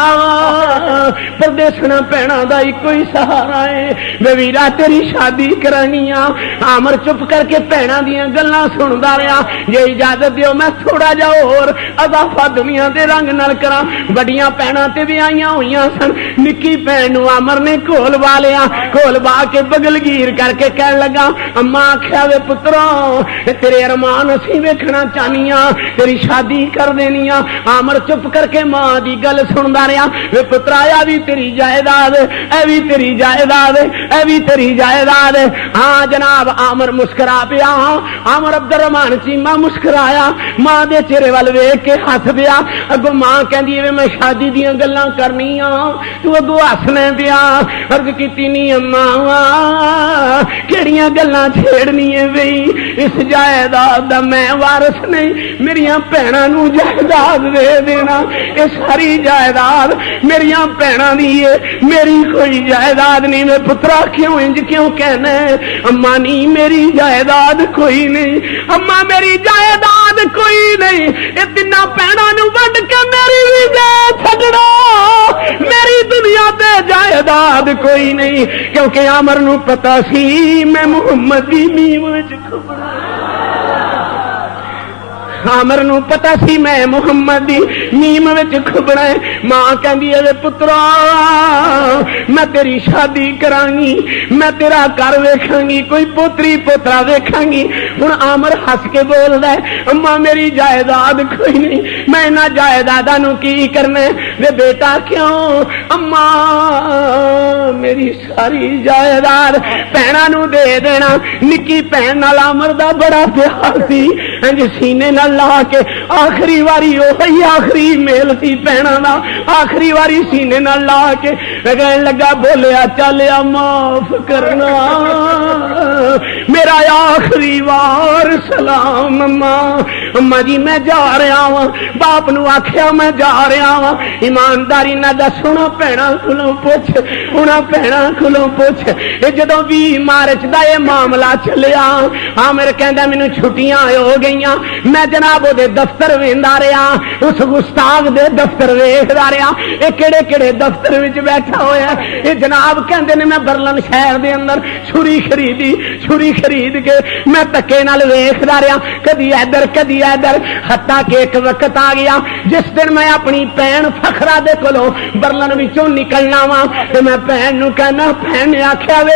پردیسنا بہنا دا ہی کوئی سہارا ہے وے ویرا تیری شادی کرانی ہاں. عامر چپ کر کے بہنا دیاں گلاں سندا رہیا. جے اجازت دیو میں تھوڑا جا اور اضافہ دنیا دے رنگ نال کراں. بڑیاں بہناں تے بھی آئیاں ہوئیاں سن. نکی بہن نو عامر نے کول با لیا کول با کے بغل گیر کر کے کہن لگا اماں آکھیا وے پترو تیرے ارمان اسی ویکھنا چاہنیاں تیری شادی کر دینیاں. عامر چپ کر کے ماں دی گل سندا رہیا وے پترا اے بھی تیری جائیداد اے بھی تیری جائیداد اے بھی تیری جائیداد. ہاں جناب عامر مسکرا پیا. عامر عبد الرحمان چیما مسکرایا ماں دے چہرے ول ویکھ کے ہس پیا. اگوں ماں کہندی وے میں شادی دیاں گلاں کرنیاں تو اگوں ہسنے پیا. عرض کیتی نی اماں کیڑیاں گلاں چھیڑنی ہے وئی اس جائیداد دا میں وارث نہیں میریاں بہناں نو جائیداد دے دینا. اے ساری جائیداد میریاں بہناں دی ہے میری کوئی جائیداد نہیں. میں پترا کیوں انج کیوں کہنا ہے اماں نہیں میری جائیداد کوئی نہیں اماں میری جائیداد کوئی نہیں. اے تیناں بہناں نو وڈ کے میری بھی جائے چھڈنا میری دنیا تے جائیداد کوئی نہیں. کیونکہ عامر نو پتا سی میں محمد دی میم وچ کھبنا. عامر نو پتا سی میں محمد دی میم وچ کھبنا ہے. ماں کہندی اے پترا میں تیری شادی کران گی میں تیرا گھر ویکھاں گی کوئی پوتری پوترا ویکھاں گی. ہن عامر ہس کے بولدا ہے اماں میری جائیداد کوئی نہیں میں انہاں جائیداداں نو کی کرنا وے بیٹا کیوں اماں میری ساری جائیداد بہناں نو دے دینا. نکی بہن نال عامر دا بڑا پیار سی انج سینے نال لا کے آخری واری وہی آخری میل سی بہنا دا آخری واری سینے نال لا کے کہن لگا بولیا چلیا معاف کرنا میرا آخری وار سلام اما جی میں جا رہا ہوں باپ نو آخیا میں جا رہا ہوں ایمانداری نہ دس ہونا پینا کھلوں پوچھ ہونا پینا کھلوں پوچھ جدو بھی مارچ دا یہ معاملہ چلیا عامر کہندا مینوں چھٹیاں ہو گئیاں میں جناب دے دفتر ویندا رہا اس گستاخ دے دفتر ویکھدا رہا اے کیڑے کیڑے دفتر وچ بیٹھا ہویا اے جناب کہندے نے میں برلن شہر دے اندر چھری خریدی چھری خرید کے میں تکے نال ویکھدا رہا کدی ادھر حتیٰ کہ ایک وقت آ گیا جس دن میں اپنی بہن فخرا دے کولوں برلن وچوں نکلنا وا تے میں بہن نو کہنا بہن نے آکھیا وے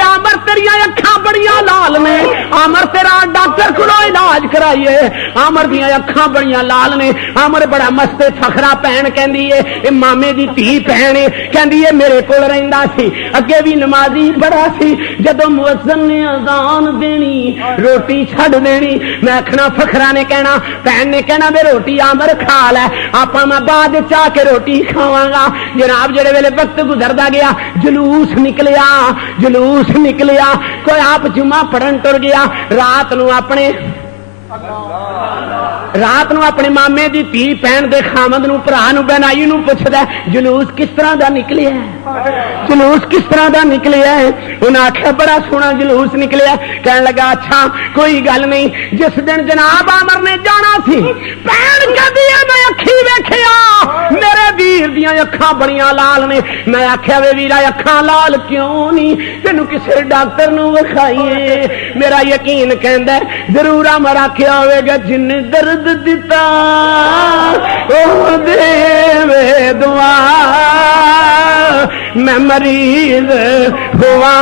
عامر تیری اکھاں بڑیاں لال نے عامر تیرا ڈاکٹر کولوں علاج کرائیے عامر دی اکھاں بڑیاں لال نے عامر بڑا مست فخرا بہن کہندی اے اے مامے دی دھی بہن کہندی اے میرے کول رہندا سی اگے بھی نمازی بڑا سی جدوں مؤذن نے اذان دینی روٹی چھڈ دینی میں آخنا فخرا نے کہنا بہن نے کہنا بے روٹی عامر کھا لے آپ میں بعد چاہ کے روٹی کھاواں گا جناب جڑے ویلے وقت گزردا گیا جلوس نکلیا کوئی آپ جمعہ پڑھن ٹر گیا رات نو اپنے مامے دی تھی بہن دے خامد نو بھرا نو بہنائی نو پوچھدا جلوس کس طرح دا نکلیا ہے انہاں آکھیا بڑا سونا جلوس نکلیا کہن لگا اچھا کوئی گل نہیں جس دن جناب عامر نے جانا سی بہن کہدی ہے میں اکھی ویکھیا میرے ویر دیاں اکھاں بڑیاں لال نے میں آکھیا وے ویرا اکھاں لال کیوں نہیں تینوں کسے ڈاکٹر نو وکھائیے میرا یقین کہندا ضرور عامر آکھیا ہوے گا جن درد دتا او دے دعا میں مریض ہوا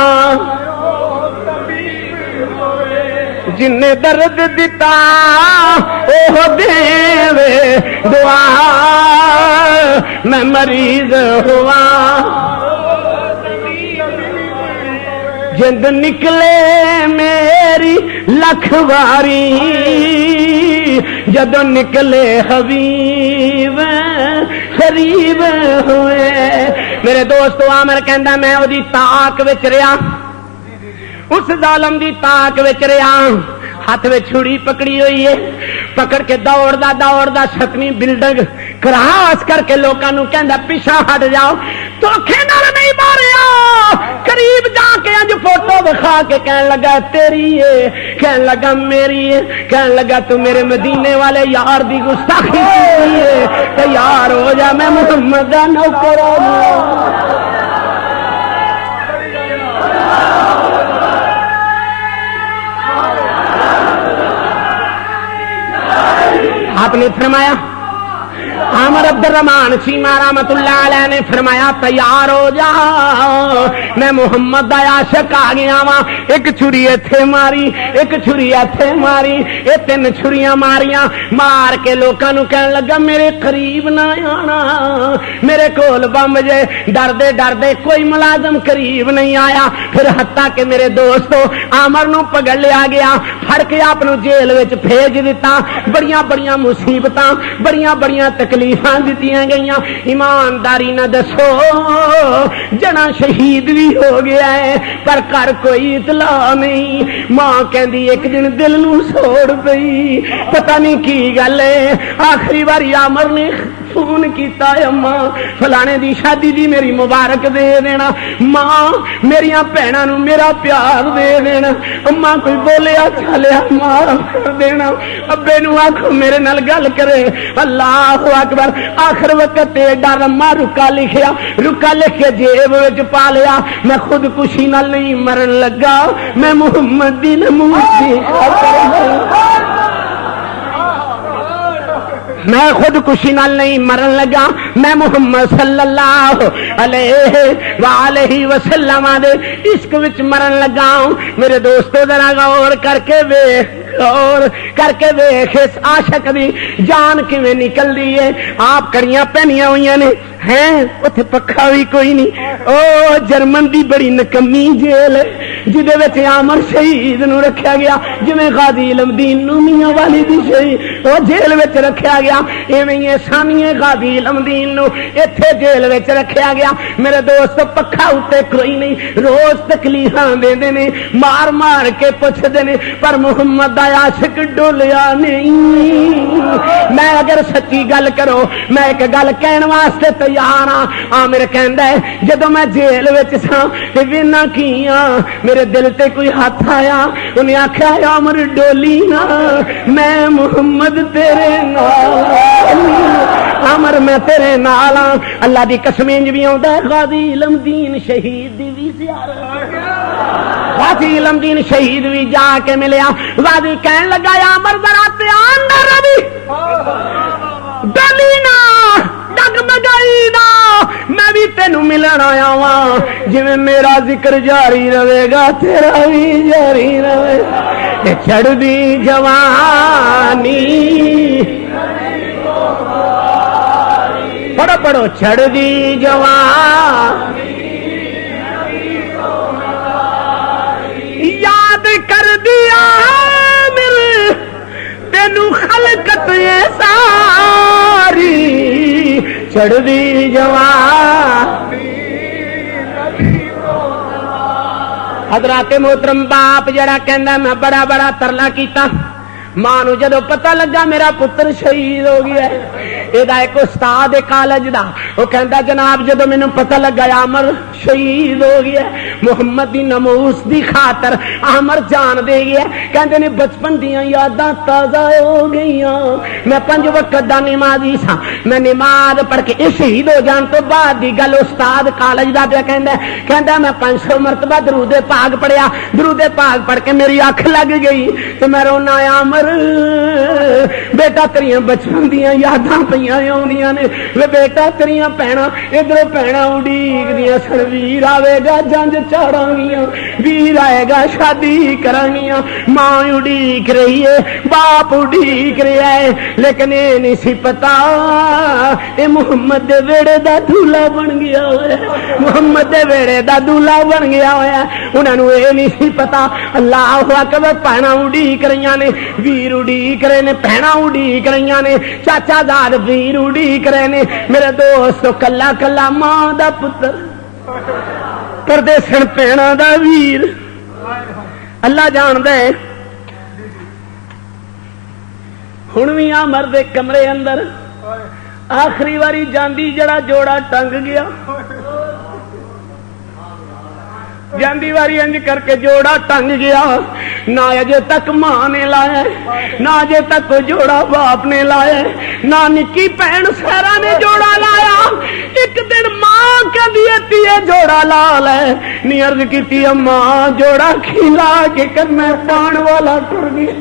جن درد دتا او دے دعا میں مریض ہوا جند نکلے میری لکھ واری جدو نکلے حبیب قریب ہوئے میرے دوستو عامر کہندا میں او دی تاک وچ رہیا اس ظالم دی تاک وچ رہیا ہاتھ میں چھڑی پکڑی ہوئی ہے پکڑ کے دوڑدا 7ویں بلڈنگ کراس کر کے لوکاں نو کہندا پیچھے ہٹ جاؤ دھوکے نال نہیں ماریا قریب جا کے انج فوٹو دکھا کے کہن لگا تیری ہے کہن لگا میری ہے کہن لگا تو میرے مدینے والے یار دی گستاخی کی ہے تیار ہو جا میں محمد دا نوکر ہوں آپ نے فرمایا عامر عبد الرحمان سیما رحمت اللہ علیہ نے فرمایا تیار ہو جا میں محمد دا عاشق آ گیا وا ایک چھری ایتھے ماری ایک چھری ایتھے ماری اے 3 چھریاں ماریاں مار کے لوکاں نو کہن لگا میرے قریب نہ آنا میرے کول بم جے ڈردے کوئی ملازم قریب نہیں آیا پھر حتیٰ کہ میرے دوستو عامر نو پکڑ لیا گیا پھڑ کے آپ نو جیل وچ بھیج دیتا بڑیاں مصیبتاں بڑیاں تکلیفاں دتیاں گئیاں ایمانداری نہ دسو جنا شہید بھی ہو گیا ہے پر کر کوئی اطلاع نہیں ماں کہندی ایک دن دل نو سوڑ پئی پتہ نہیں کی گل ہے آخری باری عامر نے فون کیتا ہے اماں فلانے دی شادی دی میری مبارک دے دینا ماں میریاں بہناں نو میرا پیار دے دینا اماں کوئی بولیا چلیا معاف کر دینا ابے نو آکھو میرے نال گل کرے اللہ اکبر آخر وقت ایڈا رما رکا لکھ کے جیب وچ پا لیا میں خودکشی نال نہیں مرن لگا میں محمد دی نمود دی میں خودکشی نال نہیں مرن لگا، میں محمد صلی اللہ علیہ وآلہ وسلم دے عشق وچ مرن لگا ہوں۔ میرے دوستو ذرا غور کر کے ویکھ، غور کر کے ویکھ اس عاشق دی جان کیویں نکل دی ہے۔ آپ کڑیاں پہنیاں ہوئیاں نے ہیں، اوتھے پکھا بھی کوئی نہیں۔ او جرمن دی بڑی نکمی جیل ہے جدے وچ عامر شہید نو رکھیا گیا، جویں غازی علم دین نو میاں والی دی شہید او جیل وچ رکھیا گیا، ایویں ہی سامیے غازی علم دین نو ایتھے جیل وچ رکھیا گیا۔ میرے دوست پکھا اُتے کوئی نہیں، روز تکلیفاں دیندے نے، مار مار کے پوچھدے نے، پر محمد دا عاشق ڈولیا نہیں۔ میں اگر سچی گل کرو، میں ایک گل کہن واسطے تیار ہاں۔ عامر کہندا ہے جدوں میں جیل وچ ساں تے وینا کیاں میرے دل تے کوئی ہاتھ آیا، انہیں آکھیا عامر ڈولی نا، میں محمد تیرے نال، عامر میں تیرے نال ہاں۔ اللہ دی قسم انج بھی آوندا ہے غازی علم دین شہید دی وی زیارت، غازی علم دین شہید بھی جا کے ملیا۔ غازی کہن لگا عامر ذرا دھیان نال رہی، ڈولی نا، ڈگمگائی نا، میں بھی تینوں ملن آیا ہاں۔ جویں میرا ذکر جاری رہے گا تیرا بھی جاری رہے گا۔ چھڑ دی جوانی، پڑھو پڑھو، چھڑ دی جوانی یاد کر دیا میرے تینوں خلقت یہ ساری، چھڑ دی جوانی۔ حضرات محترم باپ جڑا کہندا میں بڑا بڑا ترلا کیتا، ماں نو جدو پتہ لگا میرا پتر شہید ہو گیا ہے، ایدا ایک استاد کالج دا وہ کہندا جناب جدو مینوں پتہ لگا عامر شہید ہو گیا، محمد دی ناموس دی خاطر عامر جان دے گیا، کہندے نے بچپن دیاں یاداں تازہ ہو گئیاں، میں 5 وقت دا نمازی سا، میں نماز پڑھ کے شہید ہو جان تو بعد دی گل استاد کالج دا پیا کہندا میں 500 مرتبہ درود پاک پڑھیا، درود پاک پڑھ کے میری اکھ لگ گئی تے میں رونا عامر بیٹا تیریاں بچپن دیاں یاداں پیاں آؤندیاں نے، وے بیٹا تیریاں بھੈਣਾਂ ادھروں بھੈਣਾਂ اڈیک دیاں سن، ویر آوے گا جنج چاڑاں گیاں، ویر آئے گا شادی کراں گیاں، ماں اڈیک رہی ہے، باپ اڈیک رہا ہے، لیکن یہ نہیں سی پتا اے محمد دے ویڑے دا دولہا بن گیا ہویا، محمد دے ویڑے دا دولہا بن گیا ہویا، انہاں نوں اے نہیں سی پتا۔ اللہ اکبر، بھੈਣਾਂ اڈیک رہیاں نے، ویر اڈیک رہے نے، بھੈਣਾں اڈیک رہیاں نے، چاچا دار ویر اڈیک رہے نے۔ میرے دوست کلا کلا ماں دا پتر پردیسن بھੈਣਾਂ دا ویر، اللہ جاندا ہے۔ ہن وی عامر دے کمرے اندر آخری واری جاندی جڑا جوڑا ٹنگ گیا، جاندی واری انج کر کے جوڑا ٹنگ گیا، نہ اجے تک ماں نے لایا، نہ اجے تک جوڑا باپ نے لایا، نہ نکی بہن سہرا نے جوڑا لایا۔ ایک دن ماں کہندی ہے جوڑا لا لے، نی عرض کیتی اماں جوڑا کھلا کے کرنا پان والا ٹر گیا،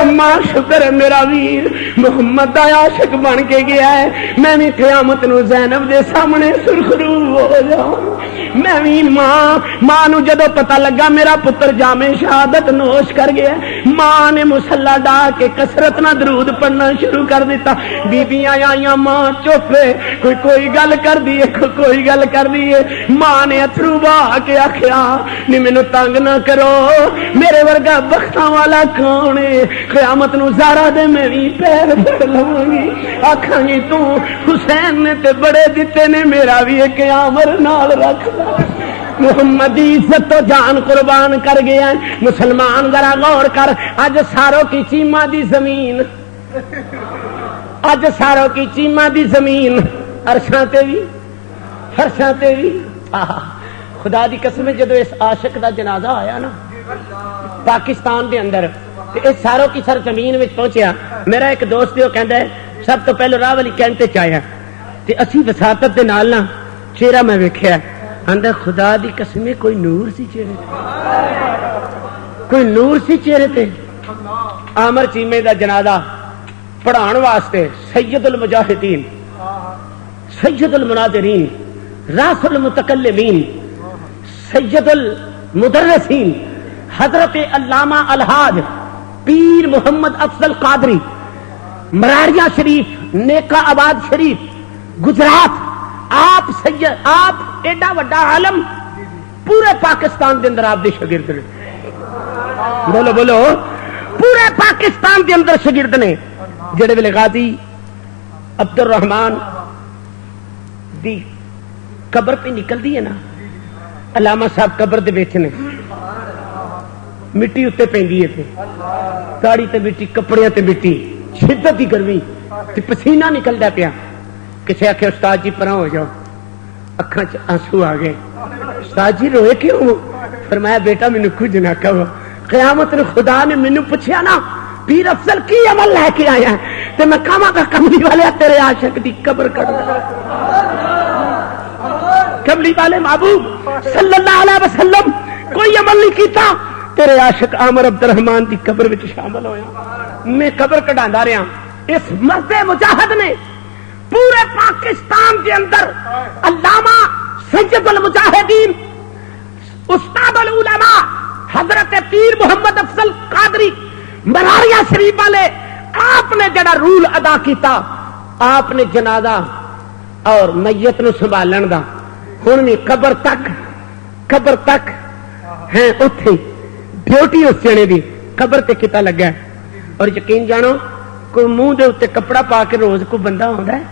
اماں شکر ہے میرا ویر محمد دا عاشق بن کے گیا ہے، میں بھی قیامت نو زینب دے سامنے سرخرو ہو جاؤں۔ میں بھی ماں نو جدو پتہ لگا میرا پتر جامع شہادت نوش کر گیا، ماں نے مصلا ڈا کے کسرت نہ درود پڑھنا شروع کر دیتا۔ بیبیاں آئیاں، ماں چپ ہے، کوئی گل کر دیے، کوئی گل کر دیے۔ ماں نے اتھرو بہا کے آخیا نہیں مینوں تنگ نہ کرو، میرے ورگا بختاں والا کون ہے، قیامت نو زارا دے میں بھی پیر پڑ لواں گی، آکھاں گی تو حسین نے تے بڑے دیتے نے، میرا بھی ایک عامر نال رکھ لا۔ محمد عزت تو جان قربان کر گیا ہے۔ مسلمان ذرا غور کر، اج ساروں کی چیمہ دی زمین، اج ساروں کی چیمہ دی زمین عرشاں تے بھی فرشاں تے بھی۔ خدا دی قسم جدو اس عاشق دا جنازہ آیا نا پاکستان دے اندر تے اس ساروں کی سر زمین وچ پہنچیا، میرا ایک دوست جو کہندا ہے سب تو پہلو راہ والی کینٹ تے آیا تے اسی وساطت دے نال نا چہرہ میں ویکھیا، آندا خدا دی قسم کوئی نور سی چہرے تے، کوئی نور سی چہرے تے۔ عامر چیمے دا جنازہ پڑھان واسطے سید المجاہدین، سید المناظرین، راس المتکلمین، سید المدرسین حضرت علامہ الحاج پیر محمد افضل قادری مراریہ شریف، نیکا آباد شریف، گجرات. آپ ایڈا وڈا عالم پورے پاکستان دے اندر آپ دے شاگرد نے. بولو بولو، پورے پاکستان دے اندر شاگرد نے. جڑے ویلے غازی عبد الرحمان دی قبر پہ نکلدی ہے نا، علامہ صاحب قبر دے بیٹھے نے، مٹی اتنے پیندی ہے، داڑھی تے مٹی، کپڑے تے مٹی، شدت کی گرمی تے پسینہ نکلدا پیا. کسے آخیا استاد جی پرا ہو جاؤ، اکھاں چ آنسو آ گئے. استاد جی روئے کیوں؟ فرمایا بیٹا مینوں کچھ نہ کہو، قیامت نے خدا نے مینوں پوچھیا نا پیر افضل کی عمل لے کے آیا تے میں کہاں گا کملی والے تیرے عاشق دی قبر کٹ دے. کملی والے محبوب صلی اللہ علیہ وسلم کوئی عمل نہیں کیتا، تیرے عاشق عامر عبد الرحمان دی قبر وچ شامل ہویا. میں قبر کڈاندا رہا. اس مرد مجاہد نے پورے پاکستان کے اندر علامہ سید المجاہدین استاد العلماء حضرت پیر محمد افضل قادری مراریہ شریف والے، آپ نے جڑا رول ادا کیتا، آپ نے جنازہ اور میت نو سنبھالن دا، ہن بھی قبر تک ہیں اتھے ڈیوٹی اس جنے دی قبر تے کتا لگا ہے. اور یقین جانو کوئی منہ دے اتنے کپڑا پا کے روز کو بندہ آتا ہے،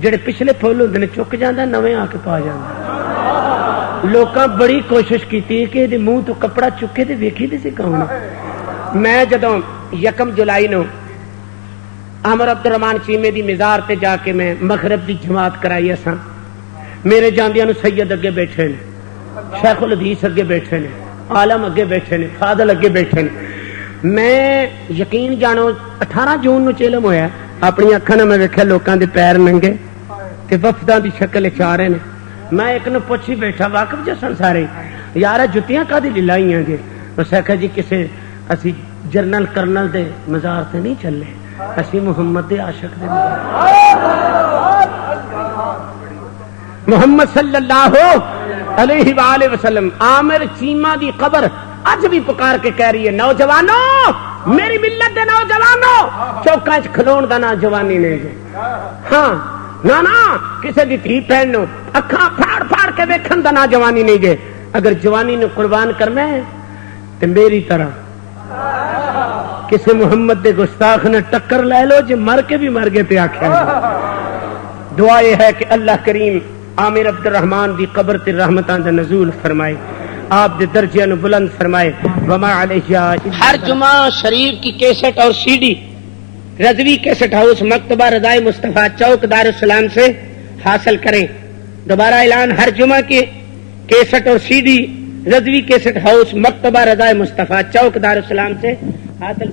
جڑے پچھلے پھول ہوندے نے چک جاندہ، نویں آ کے پا جاندہ. لوکاں بڑی کوشش کیتی کہ یہ منہ تو کپڑا چکے تے ویکھی تے سی کون. میں جدوں 1 جولائی نو عامر عبد الرحمان چیمے دی مزار تے جا کے میں مغرب دی جماعت کرائی اساں، میرے جاندیاں نو سید اگے بیٹھے نے، شیخ الحدیث اگے بیٹھے نے، عالم اگے بیٹھے نے، فاضل اگے بیٹھے نے. میں یقین جانو 18 جون نو چیلم ہویا، اپنی اکھاں نال میں ویکھیا لوکاں دے پیر ننگے تے وفداں دی شکل وچ آ رہے نے. میں ایک نو پوچھی بیٹھا واقف جو سن سارے یار جتیاں کدی لائیاں جی؟ اس آخیا جی کسے اسی جرنل کرنل دے مزار تے نہیں چلے، اسی محمد دے عاشق دے محمد صلی اللہ علیہ وآلہ وسلم. عامر چیمہ دی قبر اج بھی پکار کے کہہ رہی ہے نوجوانوں، میری ملت دے نوجوانوں، چوکاں وچ کھلون دا نا جوانی نہیں جی. ہاں نا کسی دی دھی بہن نو اکھاں پھاڑ پھاڑ کے ویکھن دا نا جوانی نہیں جے. اگر جوانی نو قربان کرنا ہے تے میری طرح کسی محمد دے گستاخ نے ٹکر لے لو، جی مر کے بھی مر گئے تے آکھیا. دعا یہ ہے کہ اللہ کریم عامر عبد الرحمان دی قبر تے رحمتاں دا نزول فرمائے، آپ دے درجے نو بلند فرمائے. وما علیہ. ہر جمعہ شریف کی کیسٹ اور C D Rizvi cassette house مکتبہ رضائے مصطفیٰ چوک دار السلام سے حاصل کریں. دوبارہ اعلان، ہر جمعہ کی کیسٹ اور C D Rizvi cassette house مکتبہ رضائے مصطفیٰ چوک دار السلام سے حاصل